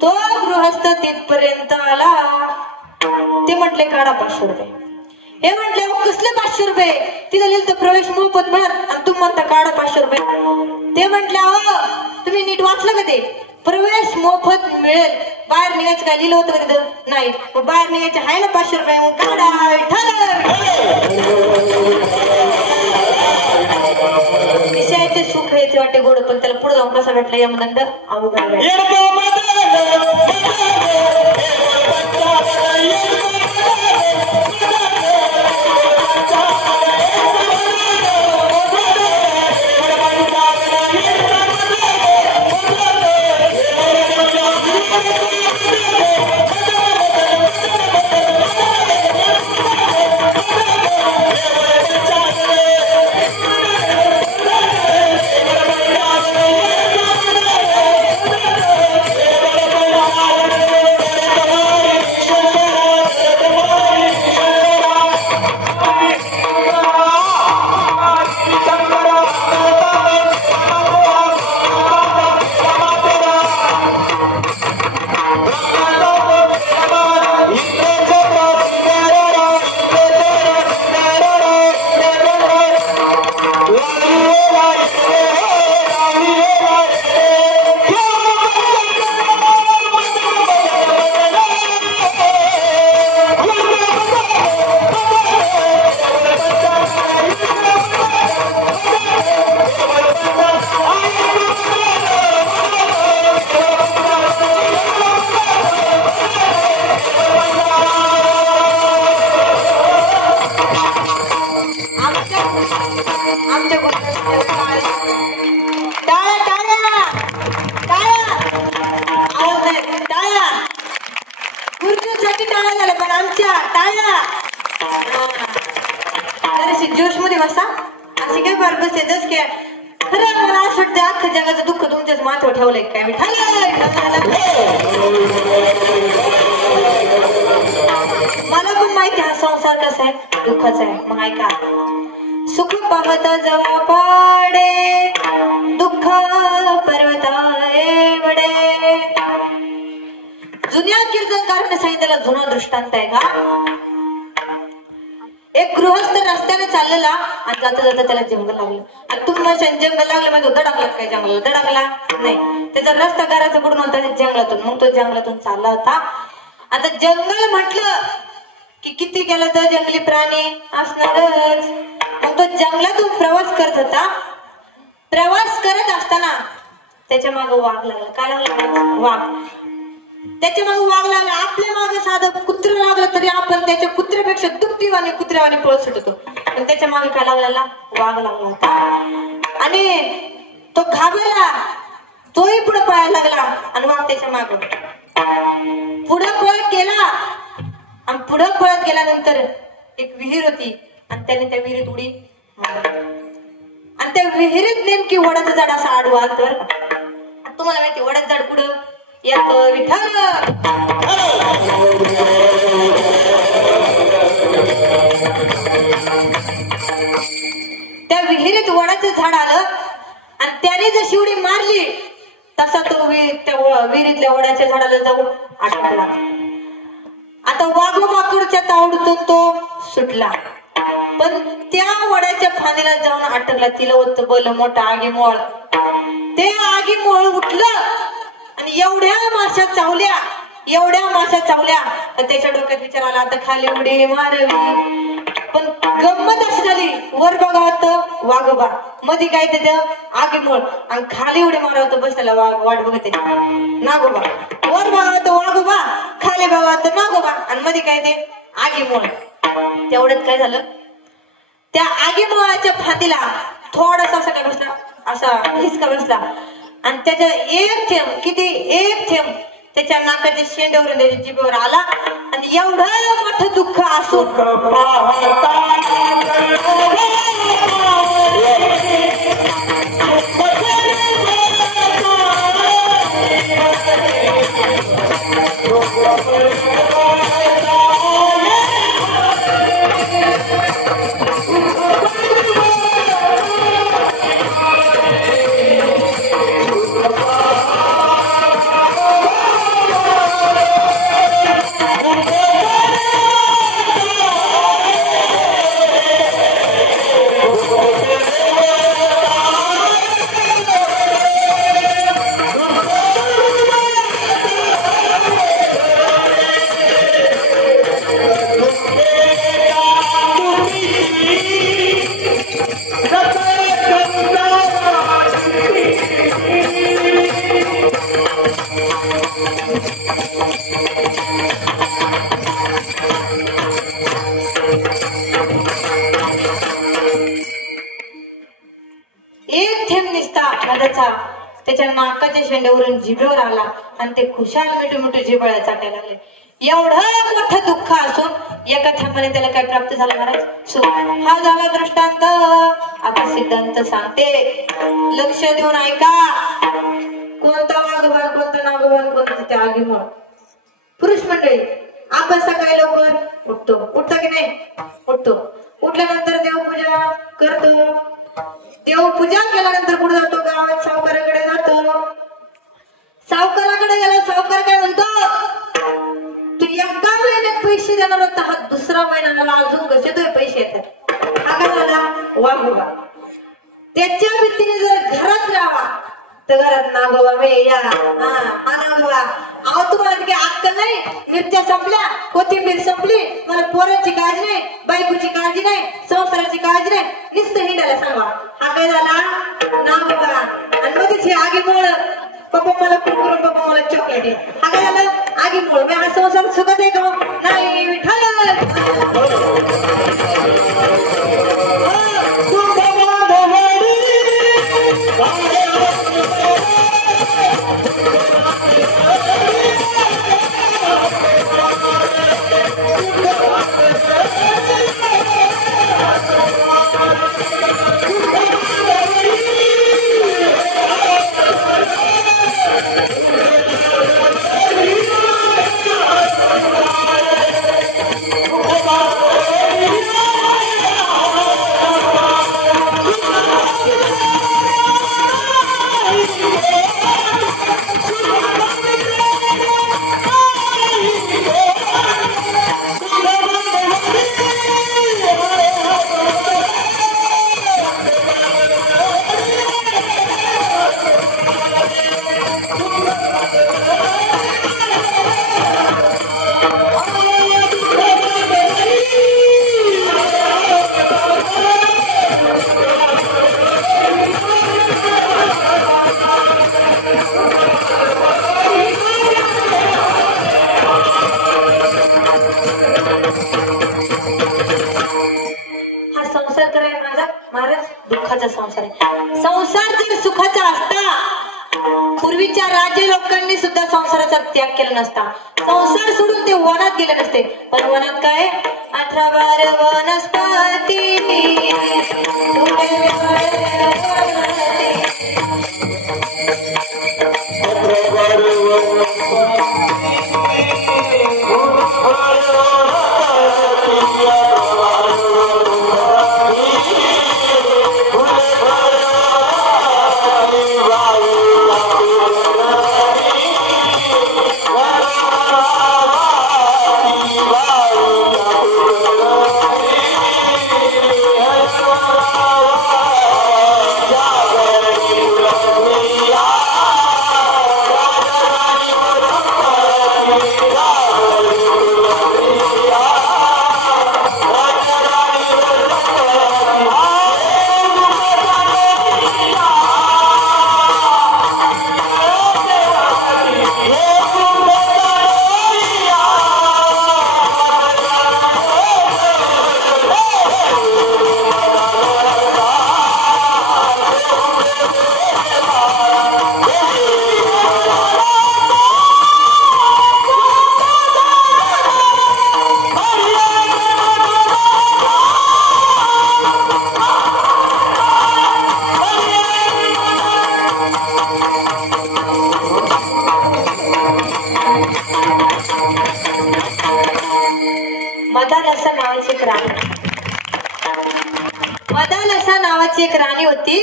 तो गृहस्थ तिथपर्यंत आला. ते म्हटले काढा 500 रुपये. हे म्हटले कसले 500 रुपये तिथं लिहिलं तर प्रवेश मोफत मिळत आणि तुम्ही म्हणता काढा 500 रुपये. ते म्हटले अहो तुम्ही नीट वाचलं का ते प्रवेश मोफत मिळेल बाहेर निघायचं काय लिहिलं होतं का तिथं नाही मग बाहेर निघायचे आहे ना 500 रुपये मग काढा विषयाचे सुख येते वाटते गोड पण त्याला पुढे जाऊन कसा भेटला यमदंड अवघड जोश मध्ये बसा अशी काय फार बसते जस काय खरं मला असं वाटतं अख्खं जगाचं दुःख तुमच्याच माथ्यावर ठेवलंय काय मी मला पण माहिती हा संसार कसा आहे दुःखाचा आहे मग ऐका सुख पाहत जवा पाडे दुःख पर्वताए वडे जुन्या कीर्तनकाराने सांगितलेला जुना दृष्टांत आहे का एक गृहस्थ रस्त्याने चाललेला आणि जाता जाता त्याला जंगल लागलं आणि तुम्ही माझ्या जंगल लागलं म्हणजे धडकला काय जंगल धडकला नाही त्याचा रस्ता करायचा कुठून होता जंगलातून मग तो जंगलातून चालला होता. आता जंगल म्हटलं की किती गेलं तर जंगली प्राणी असणारच मग तो जंगलातून प्रवास करत होता. प्रवास करत असताना त्याच्या मागे वाघ लागला काय लागला वाघ त्याच्या मागे वाघ लागला आपल्या मागे साधं कुत्र लागलं तरी आपण त्याच्या कुत्र्यापेक्षा दुपटीवाने कुत्र्यावाने पळत सुटतो पण त्याच्या मागे काय लागला वाघ लागला होता आणि तो घाबरला तोही पुढे पळायला लागला आणि वाघ त्याच्या मागे पुढे पळत गेला आणि पुढे पळत गेल्यानंतर एक विहीर होती आणि त्याने त्या विहिरीत उडी मारली आणि त्या विहिरीत नेमकी वडाचं झाड असं आडवं आलं बरं का तुम्हाला माहिती वडाचं झाड पुढं एक विठ्ठल त्या विहिरीत वडाचं झाड आलं आणि त्याने जशी उडी मारली तसा तो विहिरीतल्या वडाच्या झाडाला जाऊन अडकला. आता वाघोबाकडच्या तावडीतून तो सुटला पण त्या वडाच्या फांदीला जाऊन अटकला. तिला होतं बल मोठा आगीमोळ ते आगीमोळ उठलं आणि एवढ्या माशा चावल्या तर त्याच्या डोक्यात विचार आला आता खाली उडी मारवी पण गंमत अशी झाली वर बघा होतं वाघोबा मध्ये काय त्याचं आगीमोळ आणि खाली उडी मारवतं बसलेला वाट बघत नागोबा वर बघा होतं वाघोबा खाली बघा होतं नागोबा आणि मध्ये काय ते आगीमोळ. तेवढ्यात काय झालं त्या आगीमोळाच्या फांदीला थोडासा असा काय बसला असा हिसका बसला आणि त्याच्या एक थेंब त्याच्या नाकाच्या शेंड्यावरून त्याच्या जिभेवर आला आणि एवढं मोठं दुःख असून एक थेंब निसता नदीचा त्याच्या नाकाच्या शेंड्यावरून जिभेवर आला आणि ते खुशाल मिठू मिठू जिभळ्या चाटायला लागले. एवढं मोठं दुःख असून एका थेंबाने त्याला काय प्राप्त झालं महाराज? हा झाला दृष्टांत. आता सिद्धांत सांगते, लक्ष देऊन ऐका. कोणता वाघबान, कोणता नागोबान, कोणतं ते आगीमुळ. पुरुष मंडळी, आपण सकाळी लवकर उठतो. उठतो की नाही? उठतो. उठल्यानंतर देवपूजा करतो. देवपूजा केल्यानंतर कुठे जातो? गावात सावकाराकडे जातो. सावकाराकडे गेला. सावकार काय म्हणतो? तू एका महिन्यात पैसे देणार होता, हा दुसरा महिना मला अजून कसे तुझे पैसे येतात. हा काय झाला? वाघोबा. त्याच्या भीतीने जर घरात राहावा तर घरात नागोबा मे या. हा नागोबा, अहो तुम्हाला काही अक्कल नाही. मिरच्या संपल्या, कोथिंबीर संपली, मला पोराची काळजी नाही, बायकोची काळजी नाही, संसाराची काळजी नाही, नुसतं हिंडायला सांगा. हा काय झाला? नागोबा. आणि मग तिथे आगीमुळे पप्पा मला कुरकुर, पप्पा मला चॉकलेट. हा काय झालं? आगीमुळे. मी हा संसार सुखत आहे का? नाही विठ्ठल. संसार आहे. संसार जर सुखाचा असता, पूर्वीच्या राजे लोकांनी सुद्धा संसाराचा त्याग केला नसता. संसार सोडून ते वनात गेले नसते. पण वनात काय? 18 वनस्पती. मदालसा नावाची एक राणी होती.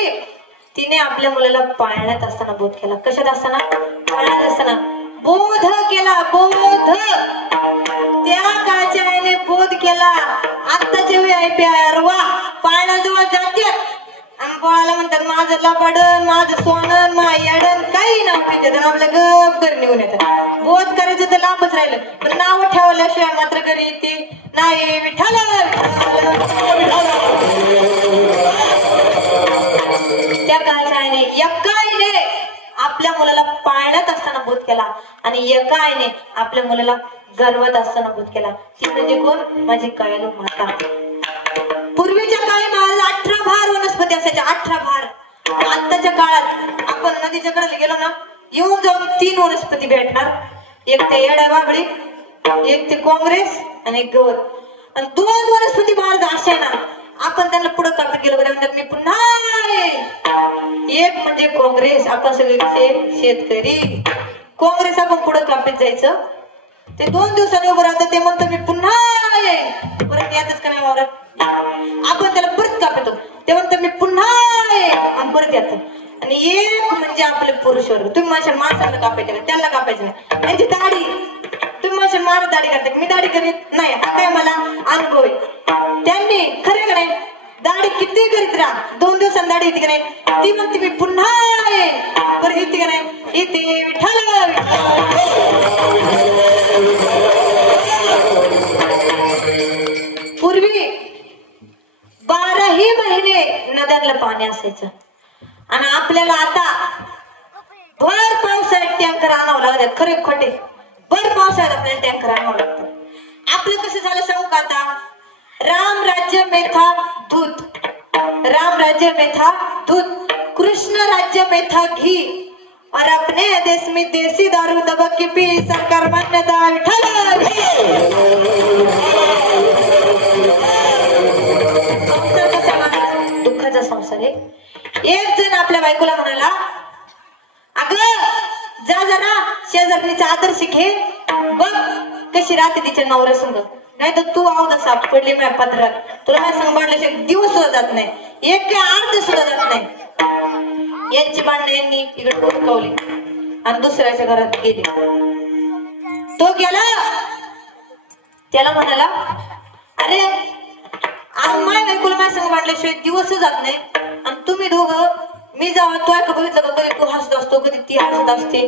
तिने आपल्या मुलाला पाळण्यात असताना बोध केला. कशात असताना? पाळण्यात असताना बोध केला. बोध त्या काळच्या आईने बोध केला. आत्ताच्या वेळी प्यारवा पाळण्याजवळ जाते आणि बाळाला म्हणतात माझं लबाडन, माझं सोनन, मायाडन, काही नाव पिते. आपल्या गप घरी निघून येतात. बोध करायचं तर लांबच राहिलं, पण नाव ठेवल्याशिवाय मात्र घरी येते नाही. विठ्ठल त्या काळच्या आईने एका आईने आपल्या मुलाला पाळण्यात असताना बोध केला आणि एका आईने आपल्या मुलाला गर्वात असताना बोध केला. ती म्हणजे कोण? माझी कायलू माता. पूर्वीच्या काळी मला 18 भार वनस्पती असायच्या, 18 भार. आताच्या काळात आपण नदीच्या कडेला गेलो ना, येऊन जाऊन 3 वनस्पती भेटणार. एक ते येडा बाबळी, एक ते काँग्रेस आणि एक गवत. आणि 2 वनस्पती भार अशा ना, आपण त्यांना पुढे कापत गेलो म्हणतात मी पुन्हा एक म्हणजे काँग्रेस. आपण सगळे कसे शेतकरी, काँग्रेस आपण पुढे कापत जायचं. ते 2 दिवसांनी उभं राहतं, ते म्हणतं मी पुन्हा परत यातच का नाही वावरत. आपण त्याला परत कापतो, ते म्हणतं मी पुन्हा आणि परत येतो. आणि एक म्हणजे आपले पुरुष वर्ग. तुम्ही माझ्या माणसाला कापायचे नाही, त्याला कापायचं नाही. त्यांची दाढी, तुम्ही माझ्या मारा दाढी करता, मी दाढी करीत नाही. हा काय मला अनुभव आहे. त्यांनी खरे का नाही दाढी किती करीत राहा, 2 दिवसांनी दाढी येते का नाही, ती म्हणते मी पुन्हा परत येते का नाही, येते विठ्ठल. पूर्वी 12ही महिने नद्यांना पाणी असायचं आणि आपल्याला आता भर पावसाळ्यात टँकर आणावं लागतात. खरे खोटे, भर पावसाळ्यात आपल्याला टँकर आणावं लागतं. आपलं कसं झालं सांगू का आता? राम राज्य में था दूध, राम राज्य में था दूध, कृष्ण राज्य में था घी, और अपने देश में देसी दारू दबक के पी सरकार मान्यता विठ्ठल. दुःखाचा संसार आहे. एक जण आपल्या बायकोला म्हणाला, अगं जा जरा शेजारणीचा आदर्श घे, बघ कशी राहते तिच्या नवऱ्या संग, नाही तर तू आव दसा पडली माझ्या पदरात, तुला माझ्या संग भांडल्याशिवाय दिवस सुद्धा जात नाही, एक काय अर्ध सुद्धा जात नाही. यांची भांडणं यांनी इकडे हुडकवली आणि दुसऱ्याच्या घरात गेली. तो गेला, त्याला म्हणाला, अरे माझ्या बायकोला माझ्या संग भांडल्याशिवाय दिवस जात नाही आणि तुम्ही दोघं, मी जावा तू ऐका बघितलं का, कधी तू हसत असतो कधी ती हसत असते,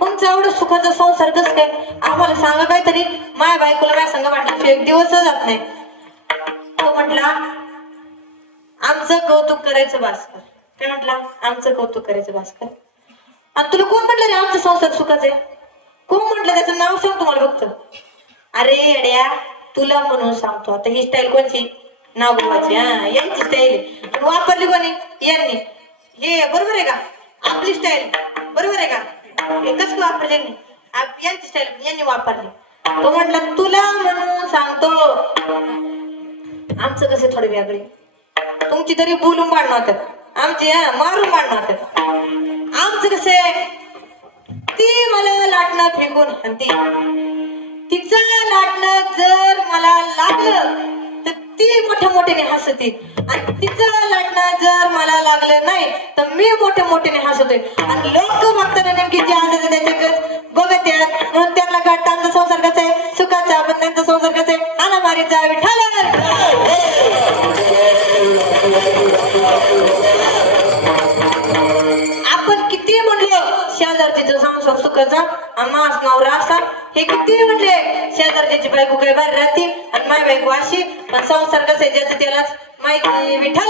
तुमचं एवढं सुखाचा संसार कसं काय, आम्हाला सांगा काहीतरी. माझ्या बायकोला माझ्या संग भांडल्याशिवाय एक दिवस जात नाही. तो म्हटला, आमचं कौतुक करायचं भास्कर. काय म्हटला? आमचं कौतुक करायचं भास्कर. आणि तुला कोण म्हटलं रे आमचा संसार सुखाचा आहे? कोण म्हटलं? त्याचं नाव सांग तुम्हाला फक्त. अरे अड्या, तुला म्हणून सांगतो. आता ही स्टाईल कोणची? नाव गुरुवाची. हा, यांची स्टाईल वापरली कोणी? यांनी. हे बरोबर आहे का? आपली स्टाईल बरोबर आहे का? एकच वापरली यांनी, यांची स्टाईल यांनी वापरली. तो म्हटला, तुला म्हणून सांगतो, आमचं कसे थोडे वेगळे, तुमची तरी बोलून भांडणं होतात, आमची मारून भांडणं होतात. आमचं कसे, ती मला लाटणं फेकून हंती, तिचं लाटणं जर मला लागलं तर ती मोठ्या मोठ्याने हसते, आणि तिचं लाटणं जर मला लागलं नाही तर मी मोठ्या मोठ्याने हसतोय. आणि लोक बघताना नेमकी जे हसत त्याच्याकडे बघत यात, म्हणून त्यांना गाठ आमचा संसार कसा आहे सुखाचा, पण त्यांचा संसार कसा आहे अनामारीचा विठ्ठल. आपण किती म्हणलं शेजारच्या संसार सुखाचा आणि मास नवरा असा, हे किती म्हणले शेजारची बायको काय बाहेर राहते आणि माझी बायको अशी, पण संसार कसा आहे ज्याचं त्यालाच माहिती विठ्ठल.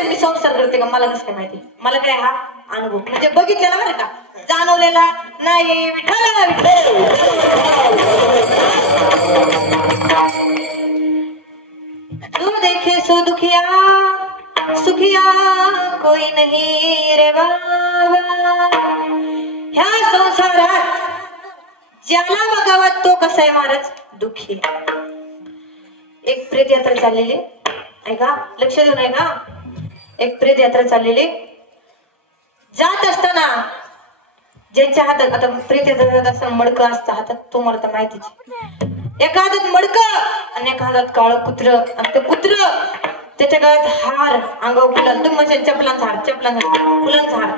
मी संसार करते का मला कसं काय माहिती? मला काय हा अनुभव म्हणजे बघितलेला बरं का, जाणवलेला नाही विठ्ठल. तू देखे सो दुखिया सुखिया कोई नहीं रे बाबा, ह्या संसारात ज्याला बघावं तो कसा आहे महाराज? दुःखी. एक प्रेत यात्रा चाललेली, ऐका लक्ष देऊन ऐका. एक प्रेत यात्रा चाललेली, जात असताना ज्यांच्या हातात, आता प्रेत यात्रा जात असताना मडकं असतं हातात, तुम्हाला तर माहितीच. एका हातात मडकं आणि एका हातात काळं कुत्र, आणि ते कुत्र त्याच्या गळ्यात हार, अंगावर फुलं, तुम्ही चपलांचा हार, फुलांचा हार,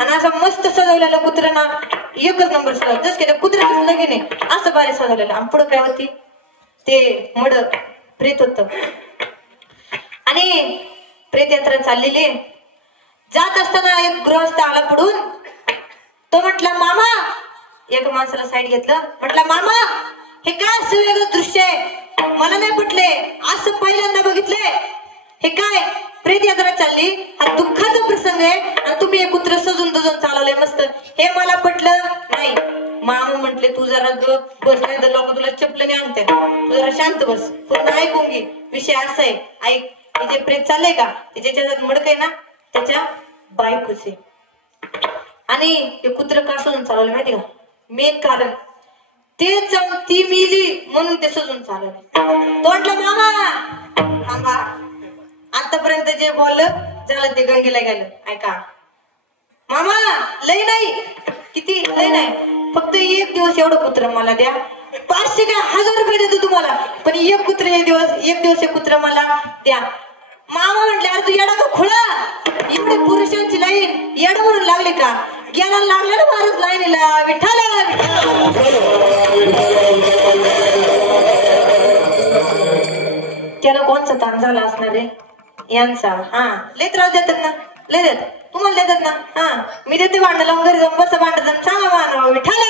आणि असं मस्त सजवलेलं कुत्र्यांना एकच नंबर सजवलं, जस की त्या कुत्र्याचं लगीन आहे असं भारी सजवलेलं. आणि पुढं काय होती? ते मड प्रेत होत. आणि प्रेत यात्रा चाललेली, जात असताना एक गृहस्थ आला पुढून. तो म्हटला, मामा, एका माणसाला साईड घेतलं, म्हटलं, मामा हे काय असं वेगळं दृश्य आहे, मला नाही पटले, असं पहिल्यांदा बघितलंय. हे काय प्रेत यात्रा चालली, हा दुःखाचा प्रसंग आहे आणि तुम्ही एक कुत्र सजून दजून चालवलंय मस्त, हे मला पटलं नाही. मामा म्हटले तू जरा बस, नाही तर लोक तुला चपलने आणते, तू जरा शांत बस, पूर्ण ऐकून घे. विषय असा आहे, ऐक. हे जे प्रेत चाललंय का, ते ज्याच्यात मडक आहे ना, त्याच्या बायकोचे. आणि हे कुत्र का सजून चालवलं माहिती का? मेन कारण तेच जाऊन ती मिली म्हणून ते सजून चालवलं. तोंडलं मामा थांबा, आतापर्यंत जे बोललं झालं ते गंगेला गेलं. ऐका मामा, लय नाही, किती लय नाही, फक्त एक दिवस एवढं कुत्र मला द्या, 500 काय 1000 रुपये देतो तुम्हाला, पण एक दिवस एक कुत्र मला द्या. मामा म्हटले अरे तू येडा का खुळा, एवढी पुरुषांची लाईन येडा म्हणून लागली का? गेला लागला ना महाराज लाईनीला, विठ्ठल. त्याला कोणचा ताण झाला असणार रे यांचा? हा लय त्रास देतात ना, लय देतात तुम्हाला, देतात ना. हा मी देते भांडण लावून घरी जाऊन बस भांडत सांगा मान विठ्ठल.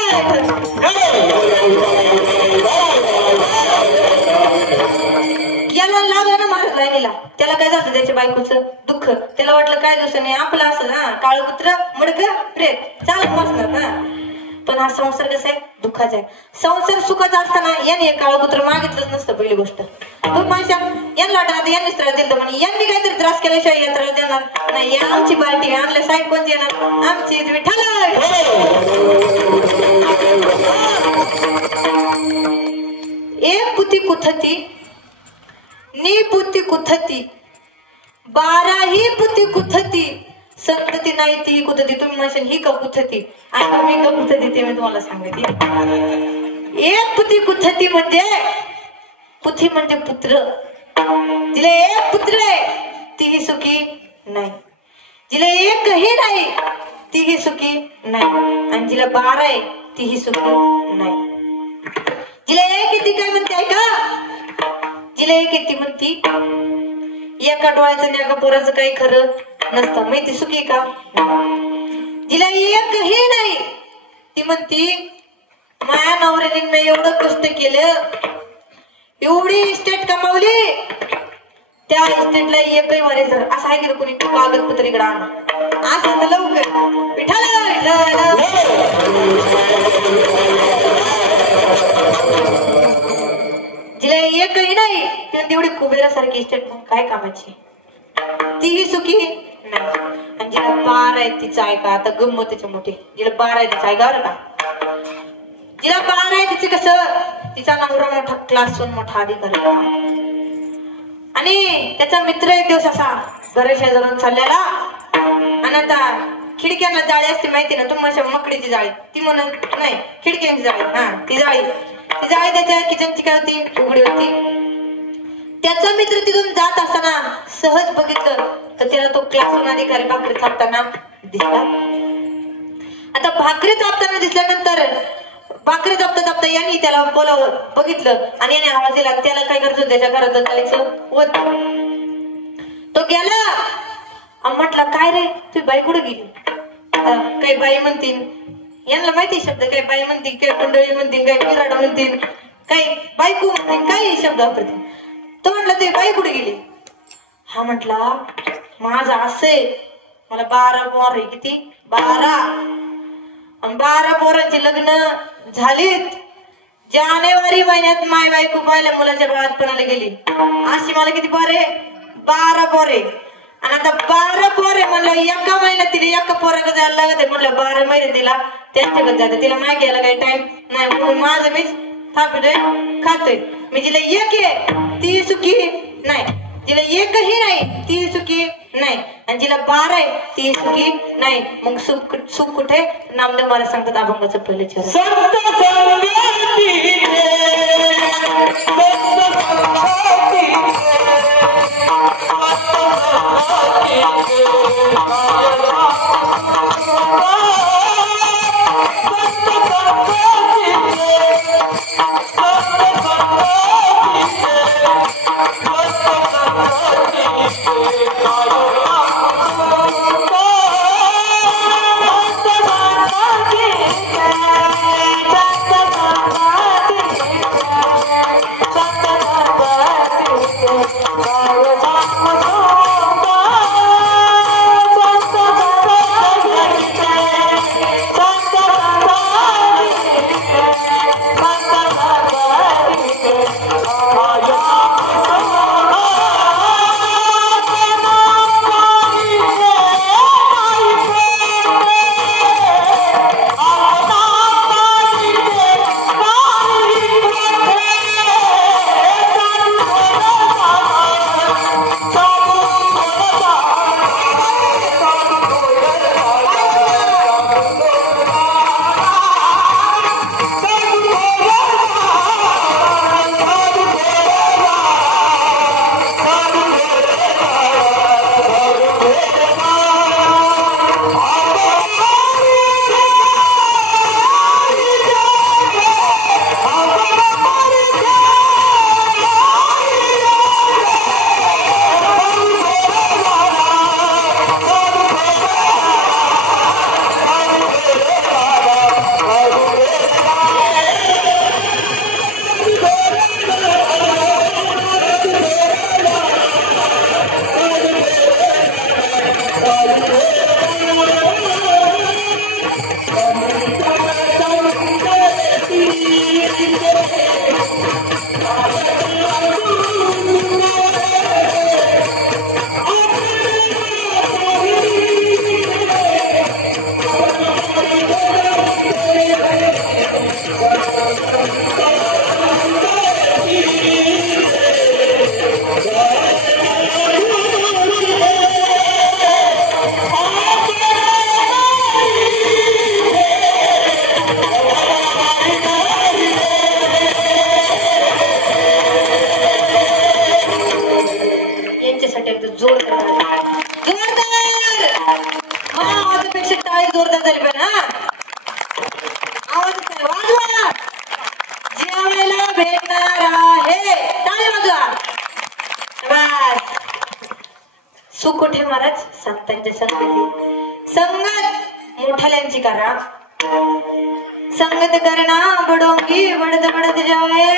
याला लागलं ना महाराज लाईनीला, त्याला काय झालं त्याच्या बायकोचं दुःख, त्याला वाटलं काय दिवसाने आपलं असं हा काळ कुत्र मडक प्रेत चालत बसणार ना. पण हा संसार कसा आहे, दुःखाचा आहे. संसार सुखाचा असताना याने काळ कुत्र मागितलंच नसतं. पहिली गोष्ट माझ्या यांना वाटत यांनीच त्रास दिला, पण यांनी काहीतरी त्रास केल्याशिवाय या त्रास देणार नाही. या आमची पार्टी आणल्या साईड कोणती येणार, आमची विठ्ठल. एक पुती कुथती नी पुती कुथती, 12ही पुती कुथती, संतती नाही ती कुथती. तुम्ही म्हणशाल ही का कुथती, आता मी का कुथती ते मी तुम्हाला सांगते. एक पुती कुथती म्हणजे पुथी म्हणजे पुत्र. जिला एक पुत्र आहे तीही सुखी नाही, जिला एकही नाही तीही सुखी नाही, आणि जिला 12 आहे तीही सुखी नाही. जिला एक येते काय म्हणते ऐका, जिला एक येते म्हणती एका डोळ्याचं आणि एका पोराचं काही खरं नसतं, माहिती सुखी का? जिला एकही नाही ती म्हणती माझ्या नवऱ्याने मी एवढं कष्ट केलं, एवढी इस्टेट कमावली, त्या इस्टेटला एकही वारेसर असं आहे की कोणी कागदपत्र इकडे आणा असं तर लवकर विठ्ठल. जिला एकही नाही तेवढी कुबेरासारखी इस्टेट मग काय कामाची, तीही सुखी नाही. आणि जिला 12 आहे तिचं ऐका आता गंमतीच्या मोठी, जिला 12 आहे तिचं ऐका बरं का, जिला 12 आहे तिचं कसं, तिचा नवरा मोठा क्लास 1 मोठा अधिकारी, आणि त्याचा मित्र एक दिवस असा घराच्या जवळून चाललेला, आणि आता खिडक्यांना जाळी असते माहिती ना तुम्हाला, मकडीची जाळी ती म्हणत नाही, खिडक्यांची जाळी, हा ती जाळी त्याच्या किचनची काय होती, उघडी होती. त्याचा मित्र तिथून जात असताना सहज बघितलं तर त्याला तो क्लास 1 अधिकारी भाकरी थापताना दिसला. आता भाकरी थापताना दिसल्यानंतर भाकरी थापता यांनी त्याला बघितलं आणि याने आवाज दिला. त्याला काय करायचं, त्याच्या घरात जायचं होत. तो गेला, म्हटला काय रे तुझी बाई कुठे गेली? काही बाई म्हणतील, यांना माहिती शब्द, काही बाई म्हणतील, काही मंडळी म्हणतील, काही पिराडा म्हणतील, काही बायको म्हणतील, काही शब्द वापरतील. तो म्हटला ते बाई कुठे गेली? हा म्हटला माझा असे मला 12 पोर आहे, किती 12 पोरांची लग्न झालीत. जानेवारी महिन्यात माय बायको पाहिल्या मुलाच्या बाळातपणाला गेली, अशी मला किती पोरे, 12 पोरे. आणि आता 12 पोरे म्हणलं एका महिन्यात तिला एका पोराकडे जायला लागत म्हणलं, 12 महिने तिला त्यांच्याकडे जाते, तिला मागे यायला काही टाइम नाही, म्हणून माझं मीच थापतोय खातोय. मी जिला एक आहे ती सुखी नाही, जिला एकही नाही ती सुखी नाही, आणि जिला 12 आहे ती सुखी नाही. मग सुख कुठे? नामदेव महाराज सांगतात अभंगाचं पहिलं चरण, टाळी जोरदार झाली पण हा आवाज वाजवा जेवायला भेटणार आहे टाळी वाजवा बस सुकोठे महाराज संतांच्या संगती संगत मोठाल्यांची करा संगत करना बडोंगी बढ़त बढ़त जाए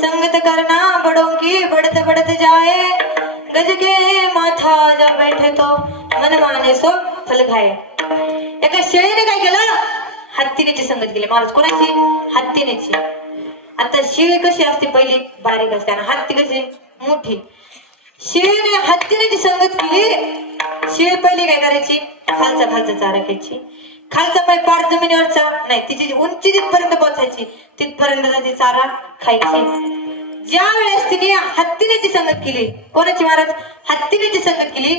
संगत करना बडोंगी बढ़त बढ़त जाए गज के माथा जा बैठे तो मन माने सो फल खाए एका शेळीने काय केलं हत्तीनेची संगत केली महाराज कोणाची हत्तीनेची आता शेळी कशी असते पहिली बारीक असते आणि हत्ती कशी मोठी शेळीने हत्तीनेची संगत केली शेळी पहिली काय करायची खालचा चारा खायची खालचा पाय पार जमिनीवरचा नाही तिची उंची जिथपर्यंत पोहोचायची तिथपर्यंत ती चारा खायची ज्या वेळेस तिने हत्तीनेची संगत केली कोणाची महाराज हत्तीनेची संगत केली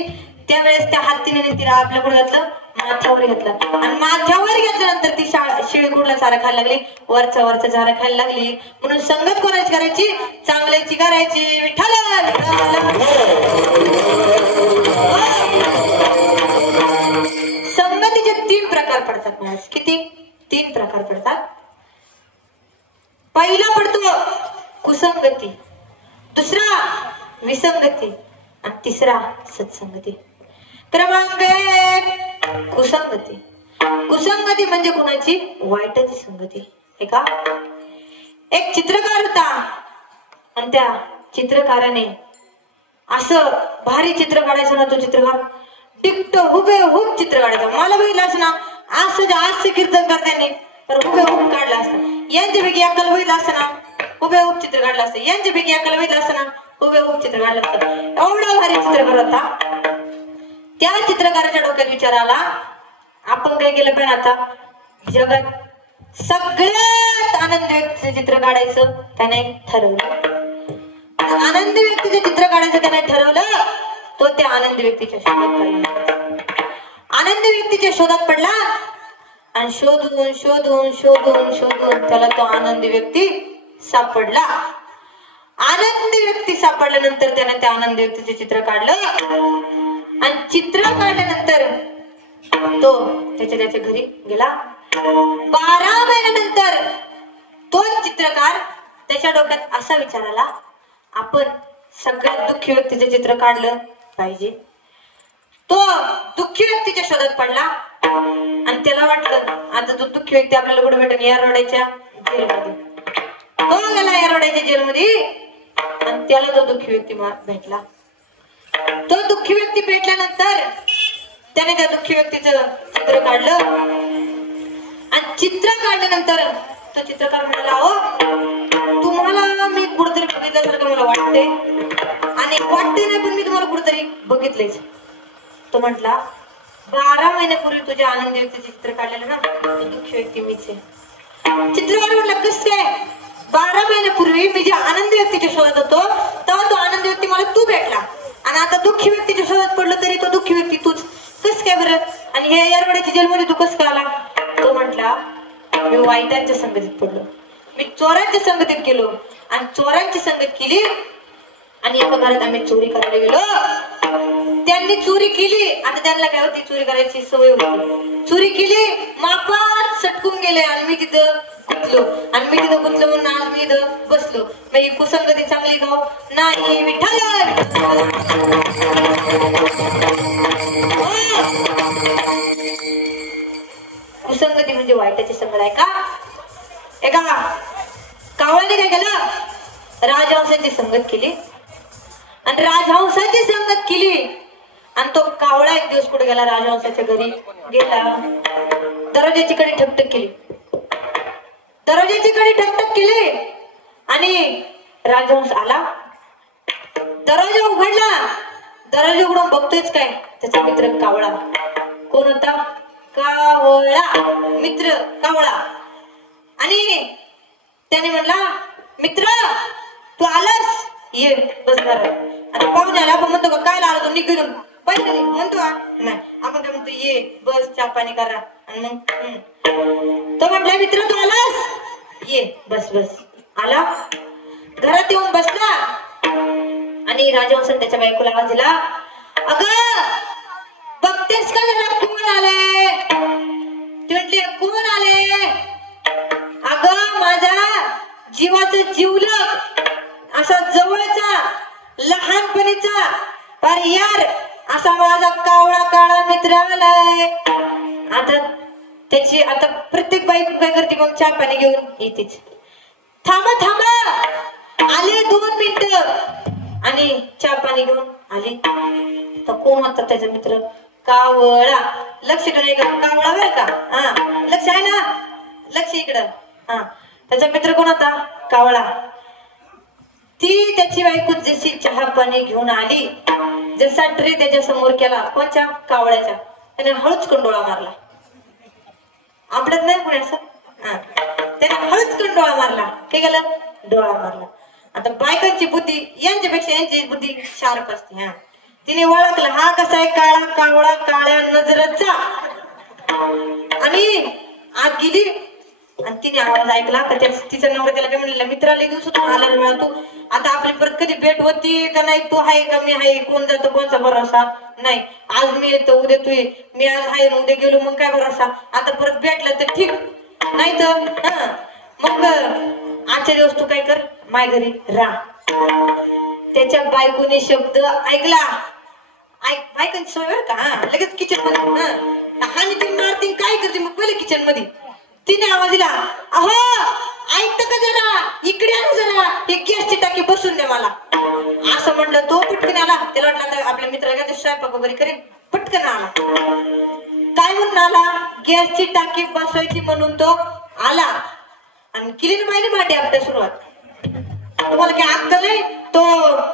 त्यावेळेस त्या हत्तीने तिला आपल्याकडे घातलं माथ्यावर घेतलं आणि माथ्यावर घेतल्यानंतर ती शेळी कुठला चारा खायला लागली वरचा चारा खायला लागली म्हणून संगत कोणाची करायची चांगल्याची करायची विठ्ठल संगतीचे 3 प्रकार पडतात महाराज किती 3 प्रकार पडतात पहिला पडतो कुसंगती दुसरा विसंगती आणि तिसरा सत्संगती क्रमांक 1 कुसंगती कुसंगती म्हणजे कुणाची वाईटाची संगती हे का एक चित्रकार होता आणि त्या चित्रकाराने असं भारी चित्र काढायचं ना तो चित्रकार टिकट हुबेहूब चित्र काढायचं मला बघितलं असं ना असं कीर्तन करताना तर हुबेहूब काढलं असतं यांच्यापैकी अक्कल बघितलं असतं ना हुबेहूब चित्र काढलं असतं यांच्यापैकी अक्कल बघितलं असतं ना हुबेहूब चित्र काढलं असतं एवढा भारी चित्रकार होता त्या चित्रकाराच्या डोक्यात विचार आला आपण काय केलं पण आता जगात सगळ्यात आनंद व्यक्तीचं चित्र काढायचं त्याने ठरवलं आनंद व्यक्तीचं चित्र काढायचं त्याने ठरवलं तो त्या आनंद व्यक्तीच्या शोधात पडला आनंद व्यक्तीच्या शोधात पडला आणि शोधून त्याला तो आनंदी व्यक्ती सापडला आनंदी व्यक्ती सापडल्यानंतर त्याने त्या आनंद व्यक्तीचे चित्र काढलं आणि चित्र काढल्यानंतर तो त्याच्या घरी गेला 12 महिन्यानंतर तो चित्रकार त्याच्या डोक्यात असा विचार आला आपण सगळ्यात दुःखी व्यक्तीचे चित्र काढलं पाहिजे तो दुःखी व्यक्तीच्या शोधात पडला आणि त्याला वाटलं आता तो दुःखी व्यक्ती आपल्याला कुठे भेटेल या रोड्याच्या जेलमध्ये तो गेला या रोड्याच्या जेलमध्ये आणि त्याला तो दुःखी व्यक्ती भेटला तो दुःखी व्यक्ती भेटल्यानंतर त्याने त्या दुःखी व्यक्तीचं चित्र काढलं आणि चित्र काढल्यानंतर तो चित्रकार म्हणाला हो तुम्हाला मी कुठेतरी बघितल्यासारखं मला वाटते आणि वाटते नाही पण मी तुम्हाला कुठेतरी बघितलेच तो म्हटला 12 महिन्यापूर्वी तुझ्या आनंदी व्यक्तीचे चित्र काढलेलं ना तो दुःखी व्यक्ती मीच आहे चित्रकार म्हटलं कसं काय 12 महिन्यापूर्वी मी ज्या आनंदी व्यक्तीच्या शोधात होतो तेव्हा तो आनंदी व्यक्ती मला तू भेटला आणि आता दुःखी व्यक्तीच्या शोधात पडलो तरी तो दुःखी व्यक्ती तूच कस काय बरं आणि हे यारवाड्याच्या जेलमध्ये तू कस काय आला तो म्हटला मी वाईटांच्या संगतीत पडलो मी चोरांच्या संगतीत गेलो आणि चोरांची संगत केली आणि एका घरात आम्ही चोरी करायला गेलो त्यांनी चोरी केली आणि त्यांना काय होती चोरी करायची सवय होती चोरी केली मापात सटकून गेले आणि मी तिथं गुंतलो म्हणून आज मी इथं बसलो मी कुसंगती चांगली गाव नाही विठ्ठल कुसंगती म्हणजे वाईटाची संगत आहे का एका कावळ्याने काय केलं राजहंसाची संगत केली आणि राजहंसाची संगत केली आणि तो कावळा एक दिवस कुठे गेला राजहंसाच्या घरी गेला दरवाजाची कडे ठकठक केली आणि राजहंस आला दरवाजा उघडला दरवाजा उघडून बघतोयच काय त्याचा मित्र कावळा कोण होता कावळा मित्र कावळा आणि त्याने म्हणला मित्र तू आलास ये बसणार आता पाहुणे आला आपण म्हणतो का काय आला तू निघून पहिले म्हणतो नाही आपण काय म्हणतो ये बस चहा पाणी करा आणि मग तो म्हटला मित्र तू आलास ये बस आला घरात येऊन बसला आणि राजहंसन त्याच्या बायकोला आवाज दिला अगं बघतेस का जरा कोण आलंय जीवाचं जीवलग असा जवळचा लहानपणीचा पर यार असा माझा कावळा काळा मित्र आलाय. आता प्रत्येक बाई काय करते मग चहा पाणी घेऊन येतेच. थांबा थांबा आले 2 मिनिटं आणि चहा पाणी घेऊन आले. तर कोण म्हणतात त्याचा मित्र? कावळा. लक्ष नाही का? कावळा बरं का? हा लक्ष आहे ना? लक्ष इकडं. हा त्याचा मित्र कोण होता? कावळा. ती त्याची बायको जशी चहा पाणी घेऊन आली, जसा ट्रे त्याच्या समोर केला कोणच्या? कावळ्याच्या. त्याने हळूच कंडोळा मारला. आपडत नाही कोणी असं. हा त्याने हळूच कंडोळा मारला. काय केलं? डोळा मारला. आता बायकांची बुद्धी यांच्यापेक्षा यांची बुद्धी शार्प असते. हा तिने ओळखला हा कसा आहे? काळा कावळा काळ्या नजरेचा. आणि आत गेली आणि तिने आवाज ऐकला का तिचा नवरा त्याला काय म्हणलेला, मित्राला दिवसातून आला रे तू. आता आपली परत कधी भेट होती का नाही? तू आहे का मी आहे? कोण जातो कोणचा भरोसा नाही. आज मी येतो उद्या तू ये. मी आज आहे उद्या गेलो मग काय भरोसा? आता परत भेटला तर ठीक नाही तर मग आजच्या दिवस तू काय कर, माय घरी राह. त्याच्या बायकोने शब्द ऐकला. बायकांची सोय बरं का? हा लगेच किचन मध्ये आणि ती मारती काय करते मग पहिले किचन मध्ये. तिने आवाज दिला, अहो ऐकतं का जरा? इकडे आण जरा, एक गॅसची टाकी बसून दे मला. असं म्हणलं तो पटकन आला. त्याला वाटलं आता आपल्या मित्राला काय स्वयंपाक वगैरे करेन. पटकन आला. काय म्हणून आला? गॅसची टाकी बसवायची म्हणून तो आला. आणि केली ना पाहिजे माठी आपल्या सुरुवात. तुम्हाला काय अक्कल आहे? तो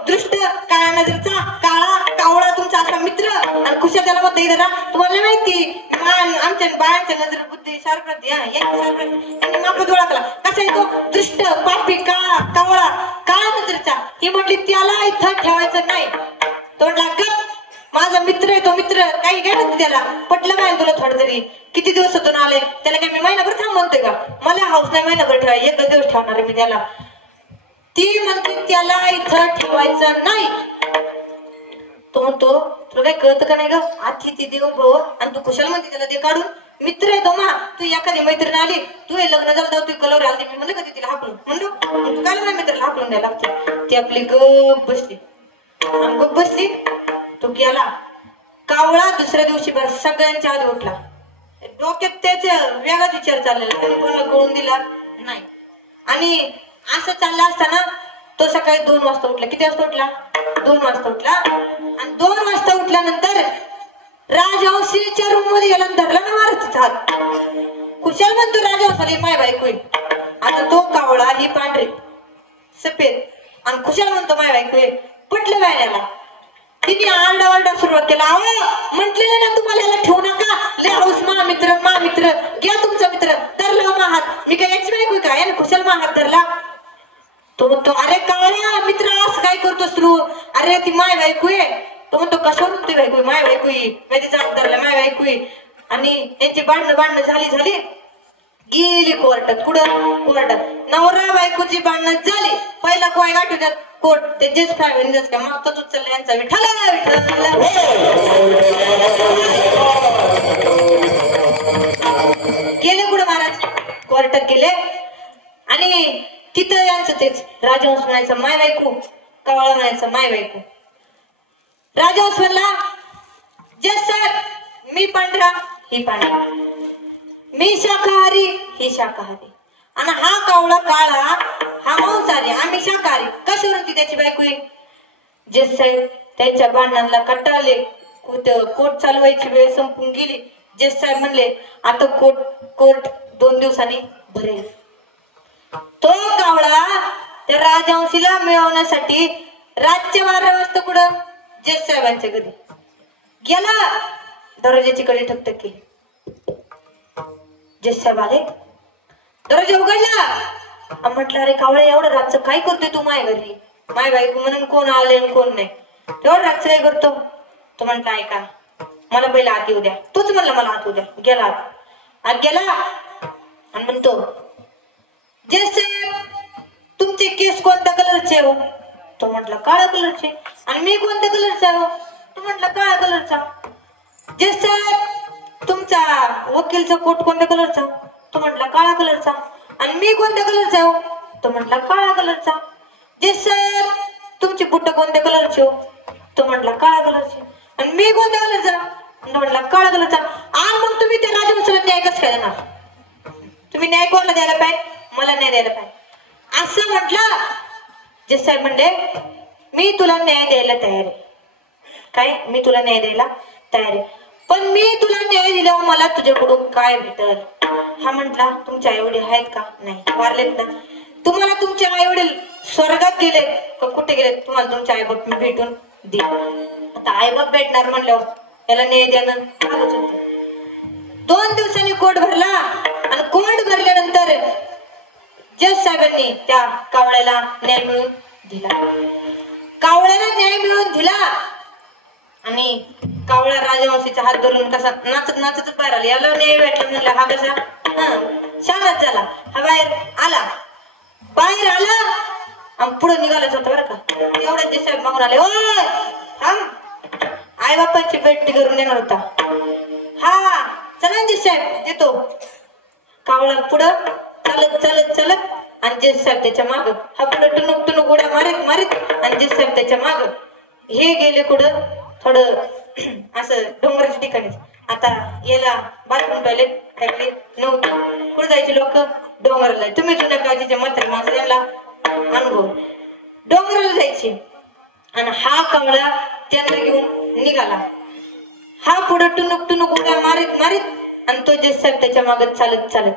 दृष्ट काळ्या नजरचा काळा कावळा तुमचा असा मित्र आणि खुशा त्याला बघता जरा. तुम्हाला माहिती आमच्या बाळांच्या नजर बुद्धी शार्प यांनी मापत ओळखला. कसा आहे तो? दृष्ट पापी काळा कावळा काळ्या नजरचा. ही म्हटली त्याला इथं ठेवायचं नाही. तोंडला गप. माझा मित्र आहे तो मित्र. काही काय म्हणते त्याला? पटलं काय तुला थोडं तरी? किती दिवसातून आले? त्याला काय मी महिनाभर थांब म्हणतोय का? मला हाऊस नाही महिनाभर ठेवाय. एकच दिवस ठेवणार आहे मी त्याला. ती म्हणते त्याला इथं ठेवायचं नाही. तो म्हणतो तुला काय कळतं का नाही ग? आधी ती देव भाऊ आणि तू कुशाल म्हणते त्याला दे काढून. मित्र आहे तो मा. तू एखादी मैत्रीण आली, तू हे लग्न झालं तू कलवर आली. मी म्हणलं कधी तिला हाकलून म्हणलो तू काय माझ्या मित्राला हाकलून द्यायला लागते. ती आपली गप बसली आणि गप बसली. तो गेला. कावळा दुसऱ्या दिवशी सगळ्यांच्या आधी उठला. डोक्यात त्याच्या वेगळाच विचार चाललेला. त्याने कोणाला कळून दिला नाही. आणि असं चाललं असताना तो सकाळी 2 वाजता उठला. किती वाजता उठला? 2 वाजता उठला. आणि 2 वाजता उठल्यानंतर राजहंसीच्या रूम मध्ये गेला. धरला ना मारतीचा हात. कुशाल म्हणतो राजहंसाला माय बायको. आता तो कावळा ही पांढरी सफेद आणि कुशाल म्हणतो माय बायको. पटलं बायला. तिने आरडाओरडा सुरुवात केला. अहो म्हटलेलं ना तुम्हाला याला ठेवू नका. लय हाऊस मा मित्र घ्या तुमचा मित्र. धरला मा हात. मी काय याची बायको का? याने कुशाल मा हात धरला. तो म्हणतो अरे कावळ्या मित्र असं काय करतोस तू? अरे ती माय बायको आहे. तो म्हणतो कशावर म्हणतोय बायको? माय बायको मी तिचा हात धरला माय बायको. आणि यांची भांडणं झाली. गेली कोर्टात. कुठं? कोर्टात. नवरा बायकोची भांडणं झाली. पहिला कोय गाठवतात कोर्ट. ते जज फॅमिली का मागतोच उचलला यांचा विठ्ठल गेले कुठं महाराज? कोर्टात गेले. आणि तिथं यांचं तेच राजहंस म्हणायचं माय बायको, कावळा म्हणायचं माय बायको. राजहंस म्हणला जस सर मी पांढरा ही पांढरा, मी शाकाहारी ही शाकाहारी, आणि हा कावळा काळा हा मांसाहारी, आम्ही शाकाहारी. कशावरून ती त्याची बायको? जज साहेब त्यांच्या भांडणाला कंटाळले. कोर्ट चालवायची वेळ संपून गेली. जज साहेब म्हणले आता कोर्ट 2 दिवसांनी भरेल. तो कावळा त्या राजहंसीला मिळवण्यासाठी रातच्या 12 वाजता कुठं? जज साहेबांच्या घरी गेला. दरवाजाची कडी ठकठक केली. जज साहेब आले. दरवाजा उघडला. म्हटलं अरे कावळा एवढं रातचं काय करतोय तू माय घरी? माय बायको म्हणून कोण आले कोण नाही. एवढं रातचं काय करतो? तो म्हणता ऐका मला पहिला आत येऊ द्या. तूच म्हणलं मला आत येऊ द्या. गेला आत गेला आणि म्हणतो जज साहेब तुमचे केस कोणत्या कलरचे हो? तो म्हटला काळ्या कलरचे. आणि मी कोणत्या कलरचा हो? तो म्हटला काळ्या कलरचा. जज साहेब तुमचा वकीलचा कोट कोणत्या कलरचा? तो म्हटला काळ्या कलरचा. आणि मी कोणत्या कलरचा हो? तो म्हटला काळा कलरचा. जे साहेब तुमची बुट्ट कोणत्या कलरची हो? तो म्हटला काळा कलरची. आणि मी कोणत्या कलरचा? तो म्हटला काळा कलरचा. आणि मग तुम्ही त्या राजवंशाला न्याय कसं काय देणार? तुम्ही न्याय कोणाला द्यायला पाहिजे? मला न्याय द्यायला पाहिजे असं म्हटलं. जे साहेब म्हणले मी तुला न्याय द्यायला तयार आहे. काय? मी तुला न्याय द्यायला तयार आहे, पण मी तुला न्याय दिल्यावर मला तुझ्याकडून काय भेटल? हा म्हटला तुमचे आई वडील आहेत का? नाही, वारलेत ना. तुम्हाला तुमचे आई वडील स्वर्गात गेले का कुठे गेले? तुम्हाला तुमचे आई बाप मी भेटून दे. आता आई बाप भेटणार म्हणल्यावर याला न्याय देणं भागच होतं. 2 दिवसांनी कोर्ट भरला आणि कोर्ट भरल्यानंतर जज साहेबांनी त्या कावळ्याला न्याय मिळवून दिला. कावळ्याला न्याय मिळवून दिला आणि कावळा राजवंशीचा हात धरून कसा नाचत नाचतच बाहेर आला. याला न्याय भेटला म्हणलं हा कसा शांत झाला. हा बाहेर आला आणि पुढे निघालाच होता बरं का. एवढ्या जे साहेब मागून आले, ओ आई बापांची भेटी करून येणार होता. हा चला जे साहेब येतो. कावळा पुढं चालत चालत चालत आणि जे साहेब त्याच्या माग. हा पुढे टुनुक टुनुक उड्या मारित मारित आणि जे साहेब त्याच्या माग. हे गेले कुठं थोडं असं डोंगराच्या ठिकाणी. आता याला बाथरूम टॉयलेट टाकले नव्हतं. कुठे जायचे लोक? डोंगराला. तुम्ही जुन्या काळजीचे म्हातारे माणसं त्यांना अनुभव. डोंगराला जायचे आणि हा कावळा त्यांना घेऊन निघाला. हा पुढे टुनुक टुनुक उड्या मारित मारित आणि तो जज साहेब त्याच्या मागत चालत चालत.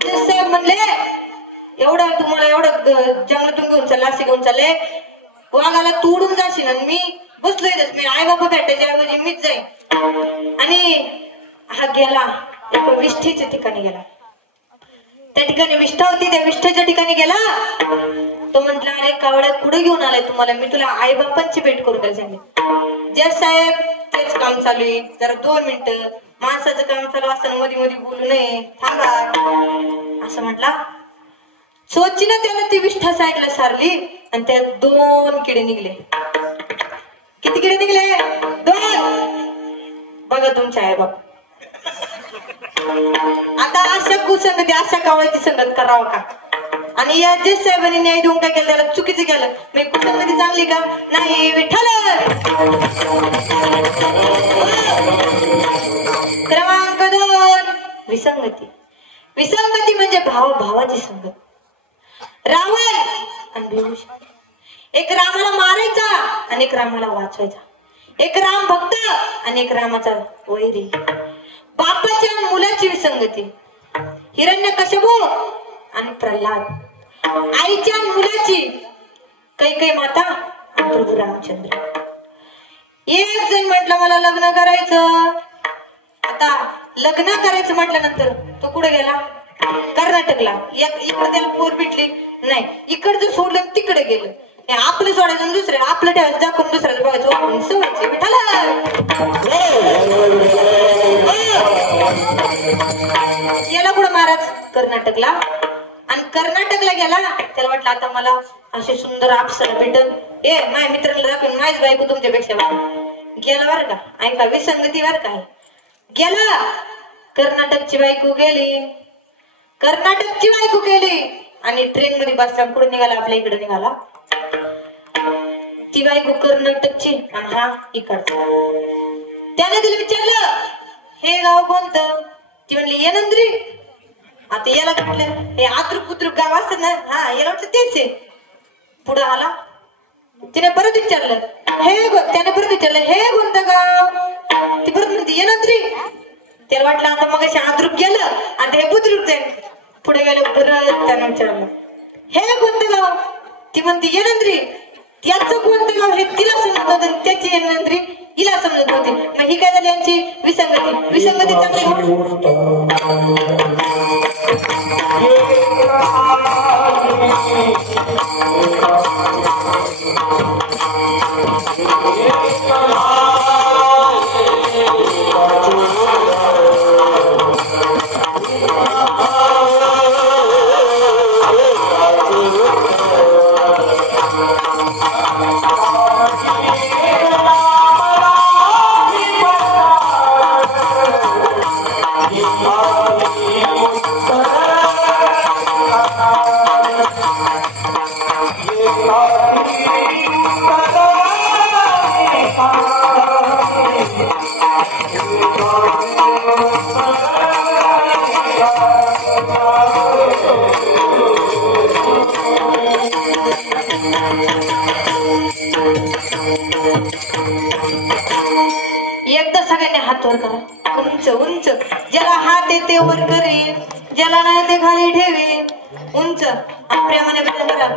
जज साहेब म्हणले एवढा तुम्हाला एवढं जंगलातून घेऊन चाललं, असे घेऊन चालले, वाघाला तोडून जाशील आणि मी बसलोय. मी आई बाबा भेटायच्या ऐवजी मीच जाईन. आणि हा गेला एका विष्ठेच्या ठिकाणी गेला. त्या ठिकाणी विष्ठा होती. त्या विष्ठेच्या ठिकाणी गेला. तो म्हटला अरे कावड्या कुठे घेऊन आलाय तुम्हाला? मी तुला आई बापांची भेट करू काय सांगितलं. जज साहेब तेच काम चालू आहे, जरा 2 मिनिटं. माणसाचं काम चालू असताना मध्ये मध्ये बोलू नये, थांबा असं म्हटला. सोचीनं त्याला ती विष्ठा साईडला सारली आणि त्यात 2 किडे निघले. किती किडे निघले? 2. बघा तुमचे आई बाप. आता अशा कुसंगती अशा कावळ्याची संगत करावं का? आणि या जज साहेबांनी न्याय देऊन काय केलं? त्याला चुकीचं केलं. मी कुसंगती चांगली का? नाही. विठ्ठल. क्रमांक 2 विसंगती. विसंगती म्हणजे भावाची संगत. रावण आणि भीमसेन. एक रामाला मारायचा आणि एक रामाला वाचवायचा. एक राम भक्त आणि एक रामाचा वैरी. बापाच्या आणि मुलाची विसंगती. हिरण्यकश्यप आणि प्रल्हाद. आईच्या आणि मुलाची कैकेयी माता आणि प्रभू रामचंद्र. एक जण म्हटलं मला लग्न करायचं. आता लग्न करायचं म्हटल्यानंतर तो कुठे गेला? कर्नाटकला. इकडे त्याला पोर भेटली नाही. इकडचं सोडलं तिकडे गेलं. आपलं सोडायचं दुसऱ्या, आपलं ठेवायचं दाखवून दुसऱ्याला बघायचं. सवयचे विठाला. याला कुठं महाराज? कर्नाटकला. आणि कर्नाटकला गेला. त्याला वाटलं आता मला असे सुंदर अप्सरा भेटल. माझ्या मित्रांना दाखवून माझी बायको तुमच्यापेक्षा गेला बरं का. ऐका विसंगती बरं का. गेला कर्नाटकची बायको गेली. कर्नाटकची बायको गेली आणि ट्रेन मध्ये बसला. पुढे निघाला आपल्या इकडे निघाला. ती बायको कर्नाटकची आणि हा इकडचा. त्याने तिला विचारलं हे गाव कोणतं? ती म्हणली येनंद्री. आता याला म्हटलं हे आद्रुक बुद्रुक गाव असत ना. हा याला वाटलं तेच आहे. पुढे आला. तिने परत विचारलं त्याने परत विचारलं हे कोणतं गाव? ती परत म्हणते येनंद्री. त्याला वाटलं आता मग अशी आद्रुक गेलं आता हे बुद्रुक जाईल. पुढे गेलं परत त्याने विचारलं हे कोणतं गाव? ती म्हणते येनंद्री. याचं कोणतं गाव हे तिला समजत होतं, त्याची येनंद्री हिला समजत होती. मग ही काय झाली यांची विसंगती. विसंगती चांगली. एकदा सगळ्यांनी हात वर करा, उंच उंच. ज्याला हात येते वर करे, ज्याला नाही ते खाली ठेवे. उंच प्रेमाने भजन करा.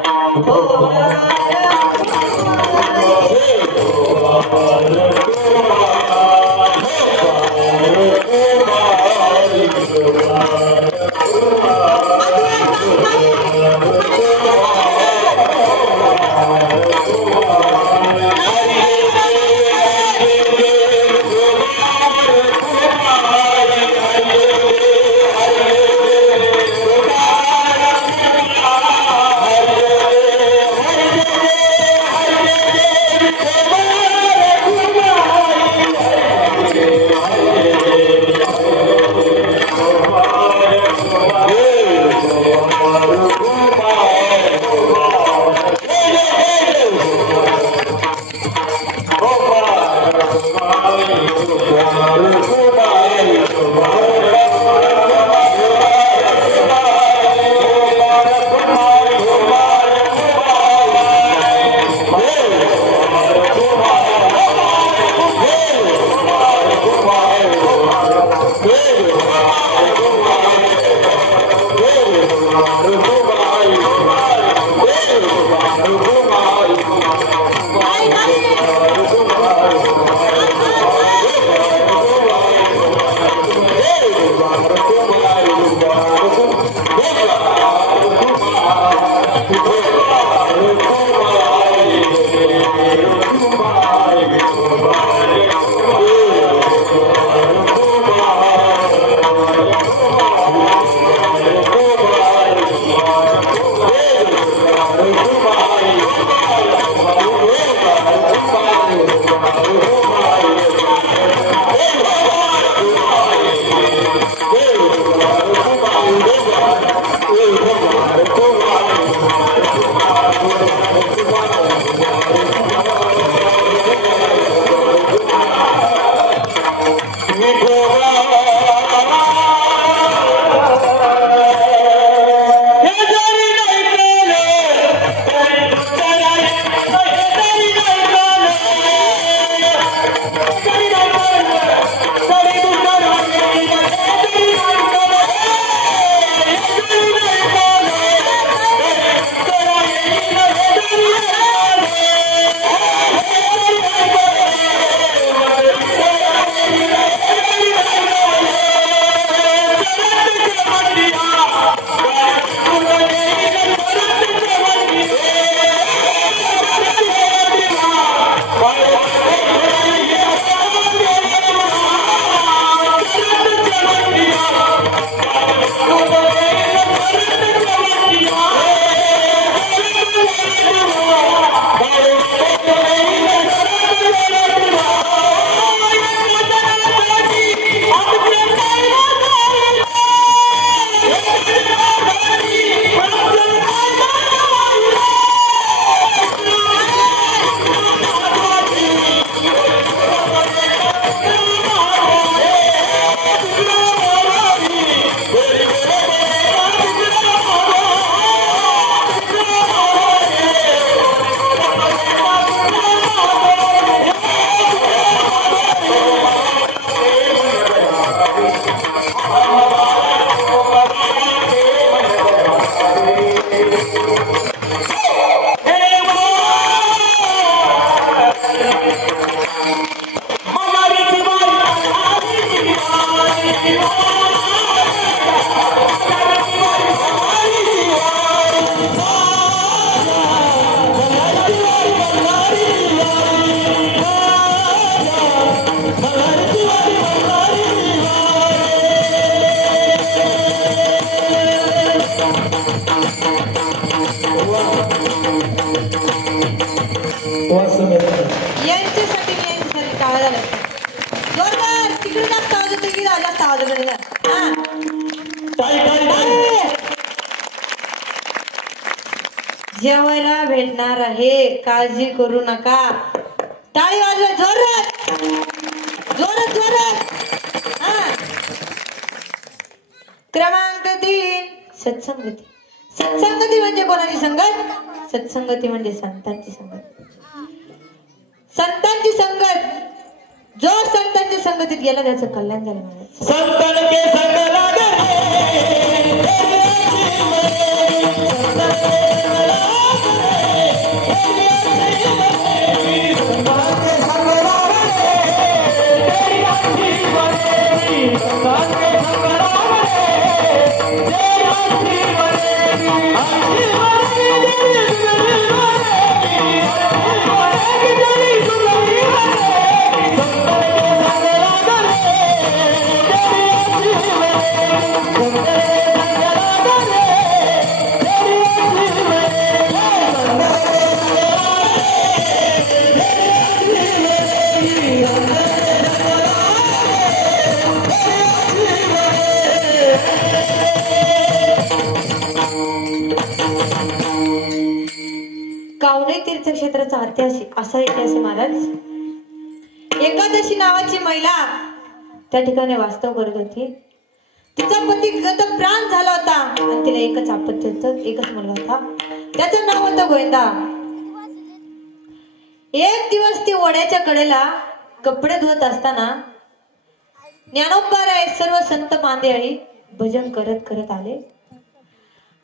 यांच्यासाठी मी यांच्यासाठी टाळा झाला जोरदार तिकडे जास्त आवाज होतो की जास्त आवाज होतो जेवायला भेटणार आहे काळजी करू नका टाळी वाजवा जोरात जोरात जोरात क्रमांक 3 सत्संगती. सत्संगती म्हणजे कोणाची संगत? सत्संगती म्हणजे संतांची संगत. संतांची संगत, जो संतांच्या संगतीत गेला त्याचं कल्याण झालं महाराज. संतन के संग लागे कावणे तीर्थक्षेत्राचा ऐतिहासिक असा इतिहास आहे महाराज. एकादशी नावाची महिला त्या ठिकाणी वास्तव करत होती. तिचा पती गतप्राण झाला होता आणि तिला एकच अपत्य होतं, एकच मुलगा होता, त्याचं नाव होतं गोविंदा. एक दिवस ती ओढ्याच्या कडेला कपडे धुवत असताना ज्ञानोबा सर्व संत मांदेळी भजन करत करत आले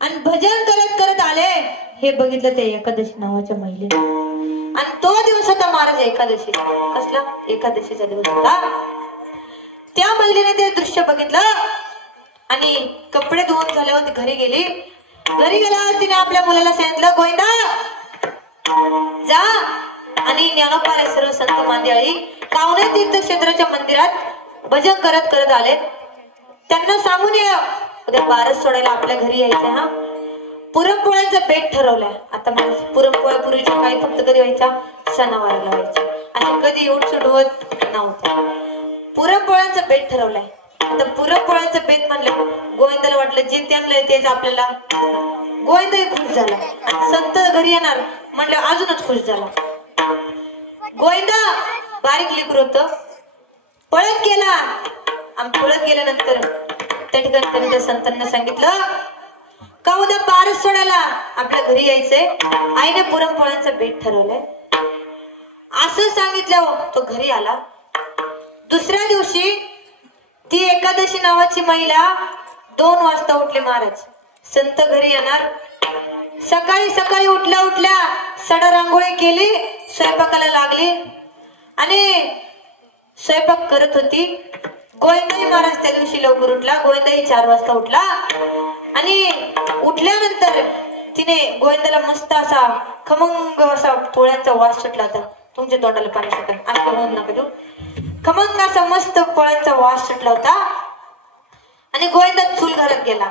आणि भजन करत करत आले. हे बघितलं ते एकादशी नावाच्या महिलेने आणि तो दिवस होता महाराज एकादशी. कसला? एकादशीचा दिवस होता. त्या महिलेने ते दृश्य बघितलं आणि कपडे धुवून झाल्यावर ती घरी गेली. घरी गेल्यावर तिने आपल्या मुलाला सांगितलं, गोविंदा जा आणि ज्ञानोबा सर्व संत मांदेळी कावणे तीर्थक्षेत्राच्या मंदिरात भजन करत करत आले, त्यांना सांगून ये उद्या बारस सोडायला आपल्या घरी यायचं. हा पुरणपोळ्यांचा बेट ठरवलाय. आता मला पुरणपोळ्या पूर्वीच्या काळी फक्त कधी व्हायच्या? सणावाराला व्हायच्या. आणि कधी उठसूट होत नव्हत्या. पुरणपोळ्यांचा बेट ठरवलाय. आता पुरणपोळ्यांचा बेट म्हणलं गोविंदाला वाटलं जे त्यांना तेच आपल्याला. गोविंदही खुश झाला आणि संत घरी येणार म्हणलं अजूनच खुश झाला. गोविंदा बारीक लेकरू होतं, पळत गेला आणि पळत गेल्यानंतर त्या ठिकाणी त्यांनी त्या संतांना सांगितलं का उद्या बारस सोडायला आपल्या घरी यायचंय, आईने पुरणपोळ्यांचा बेट ठरवलाय. असं सांगितलं तो घरी आला. दुसऱ्या दिवशी ती एकादशी नावाची महिला 2 वाजता उठली महाराज. संत घरी येणार. सकाळी सकाळी उठल्या उठल्या सडा रांगोळी केली, स्वयंपाकाला लागली आणि स्वयंपाक करत होती. गोविंदाई महाराज त्या दिवशी लवकर उठला. गोविंदाई 4 वाजता उठला आणि उठल्यानंतर तिने गोविंदाला मस्त असा खमंग असा पोळ्यांचा वास सुटला होता. तुमच्या तोंडाला पाणी सुटलं असं होऊन नका देऊ. खमंग असा मस्त पोळ्यांचा वास सुटला होता आणि गोविंदा चूल घरात गेला.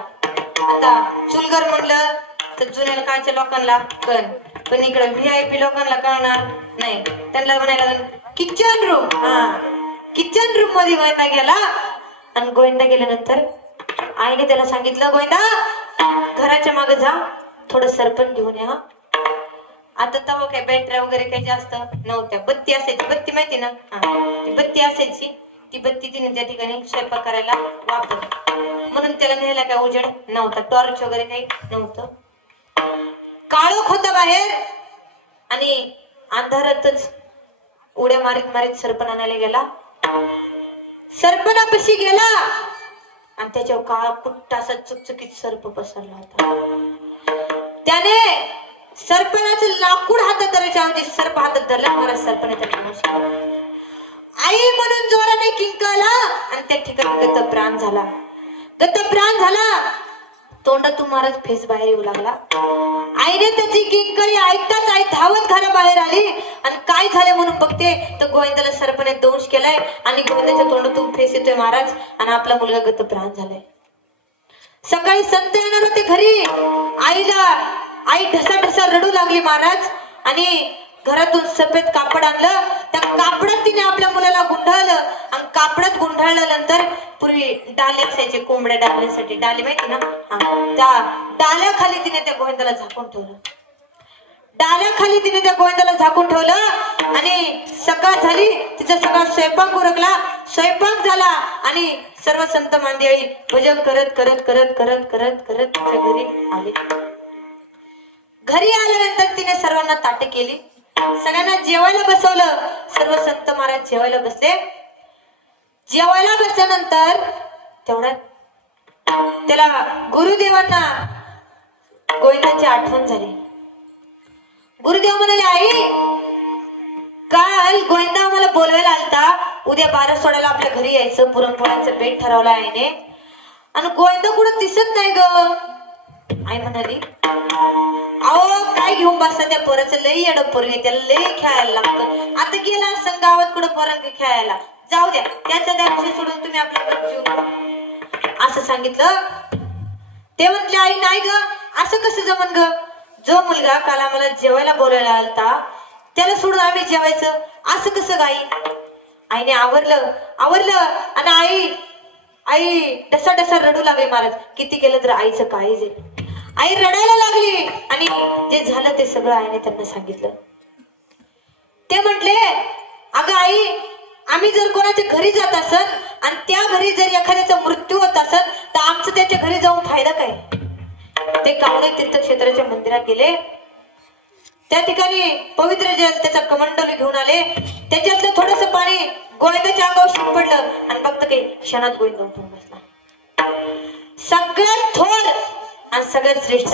आता चूलघर म्हणलं तर जुन्या काळच्या लोकांना कळण, पण इकडे VIP लोकांना कळणार नाही. त्यांना म्हणायला किचन रूम. किचन रूम मध्ये गोविंदा गेला आणि गोविंदा गेल्यानंतर आईने त्याला सांगितलं, गोविंदा घराच्या मागे जा, थोडं सरपण घेऊन या. आता तेव्हा काय बॅटऱ्या वगैरे काही जास्त नव्हत्या. बत्ती असायची, बत्ती माहिती ना? ती बत्ती असायची. ती बत्ती तिने त्या ठिकाणी स्वयंपाक करायला वापरली म्हणून त्याला न्यायला काय उजेड नव्हता, टॉर्च वगैरे काही नव्हतं. काळोख होता बाहेर आणि अंधारातच उड्या मारीत मारीत सरपण आणायला गेला. सरपणापाशी गेला आणि त्याच्यावर काळा कुट्टा असा चुकचुकीत सर्प पसरला होता. त्याने सरपणाचं लाकूड हातात धरायच्या ऐवजी सर्प हातात धरला. मला सरपणे त्याला आई म्हणून जोराने किंकाळला आणि त्या ठिकाणी गतप्राण झाला. गतप्राण झाला. तोंडातून महाराज फेस बाहेर येऊ लागला. आईने त्याची किंकाळी ऐकताच आई धावत घराबाहेर आली आणि काय झाले म्हणून बघते तर गोविंदाला सरपणे दंश केलाय आणि गोविंदाच्या तोंडातून फेस येतोय महाराज आणि आपला मुलगा गतप्राण झालाय. सकाळी संत येणार होते घरी. आई ढसा ढसा रडू लागली महाराज आणि घरातून सफेद कापड आणलं. त्या कापडात तिने आपल्या मुलाला गुंडाळलं आणि कापडात गुंडाळल्यानंतर पूर्वी डाले असायचे कोंबड्या डालण्यासाठी, डाले माहिती ना? त्या डाल्याखाली तिने त्या गोविंदाला झाकून ठेवलं. डाल्याखाली तिने त्या गोविंदाला झाकून ठेवलं आणि सकाळ झाली. तिचा सगळा स्वयंपाक उरकला. स्वयंपाक झाला आणि सर्व संत मंडळी भजन करत करत करत करत करत करत तिच्या घरी आले. घरी आल्यानंतर तिने सर्वांना ताटे केली, सगळ्यांना जेवायला बसवलं. सर्व संत महाराज जेवायला बसले. जेवायला बसल्यानंतर तेवढ्यात त्याला गुरुदेवांना गोविंदाची आठवण झाली. गुरुदेव म्हणाले, आई काल गोविंदा मला बोलवायला आलता, उद्या 12 सोडायला आपल्या घरी यायचं, पुरणपोळ्यांचं बेट ठरवलं आईने, आणि गोविंदा कुठं दिसत नाही ग. आई म्हणाली, अहो काय घेऊन बसता त्या पोराचं, लई येडं पोरगे, त्याला लई खेळायला लागतं. आता गेला असं गावात कुठं पोरांना खेळायला, जाऊ द्या, त्याचा त्या विषय सोडून तुम्ही आपल्याकडे जीव करा असं सांगितलं. ते म्हटले, आई नाही ग, असं कसं जमन ग, जो मुलगा काल आम्हाला जेवायला बोलायला आलता त्याला सोडून आम्ही जेवायचं, असं कसं गाई. आईने आवरलं आणि आई डसा डसा रडू लागली. महाराज किती केलं तर आईचं काळीज आहे. आई रडायला लागली आणि जे झालं ते सगळं आईने त्यांना सांगितलं. ते म्हटले, अगं आई, आम्ही जर कोणाच्या घरी जात असत आणि त्या घरी जर एखाद्याचा मृत्यू होत असत तर आमचं त्याच्या घरी जाऊन फायदा काय. ते कावळे तीर्थक्षेत्राच्या मंदिरात गेले. त्या ठिकाणी पवित्र जल त्याचा कमंडलू घेऊन आले. त्याच्यातलं थोडस पाणी गोविंदाच्या अंगावर शिंपडलं आणि फक्त काही क्षणात गोविंद उठून बसला. सगळ्यात थोर आणि सगळ्यात श्रेष्ठ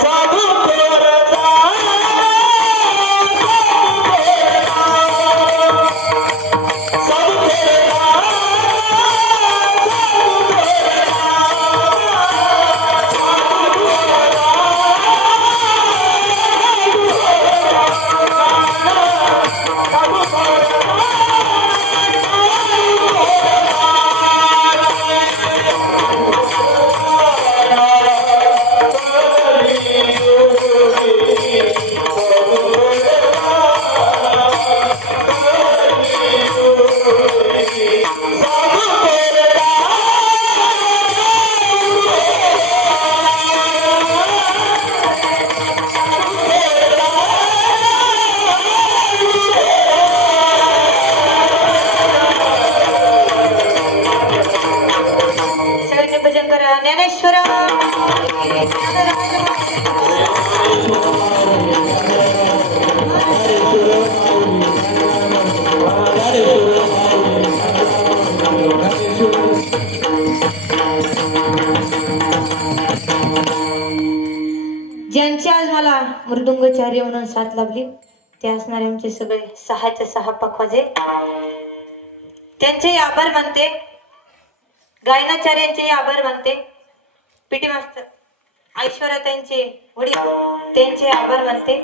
ज्यांची आज मला मृदुंगचार्य म्हणून साथ लाभली ते असणारे आमचे सगळे 6च्या 6 पखवाजे, त्यांचेही आभार मानते. गायनाचार्यांचेही आभार मानते. पीटी मास्तर ऐश्वर्याताईंचे वडील त्यांचे आभार मानते.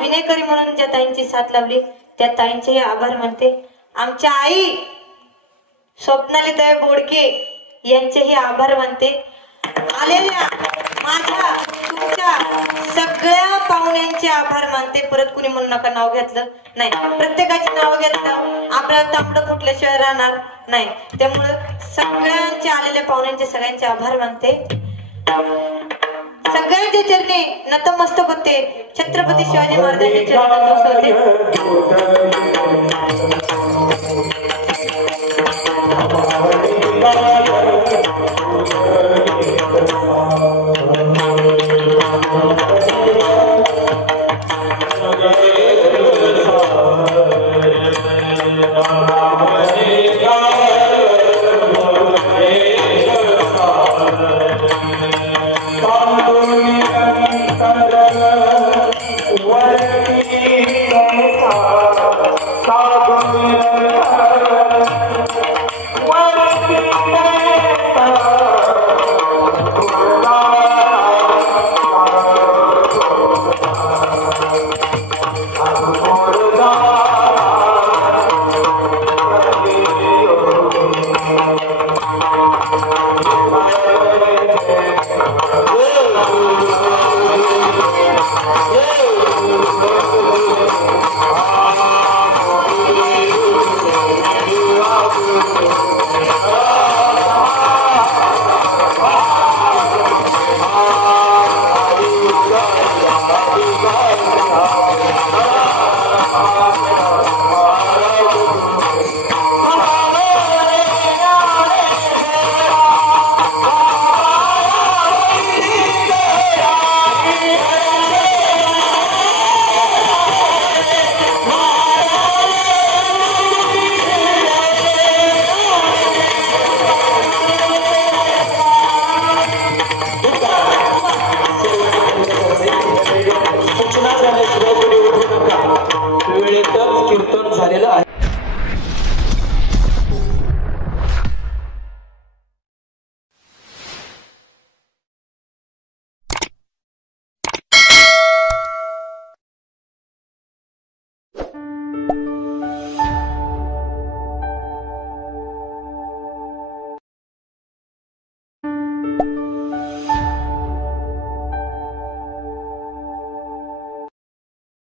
विनेकरी म्हणून ज्या ताईंची साथ लाभली त्या ताईंचेही आभार मानते. आमच्या आई स्वप्नालीताई बोडके यांचेही आभार मानते. आलेल्या माझ्या तुमच्या सगळ्या पाहुण्यांचे आभार मानते. परत कुणी म्हणू नका नाव घेतलं नाही, प्रत्येकाची नाव घेतलं आपल्याला तांबडं फुटल्याशिवाय राहणार नाही. त्यामुळं सगळ्यांचे आलेल्या पाहुण्यांचे सगळ्यांचे आभार मानते. सगळ्यांच्या चरणी नतमस्तक होते. छत्रपती शिवाजी महाराजांच्या चरणी नतमस्तक होते.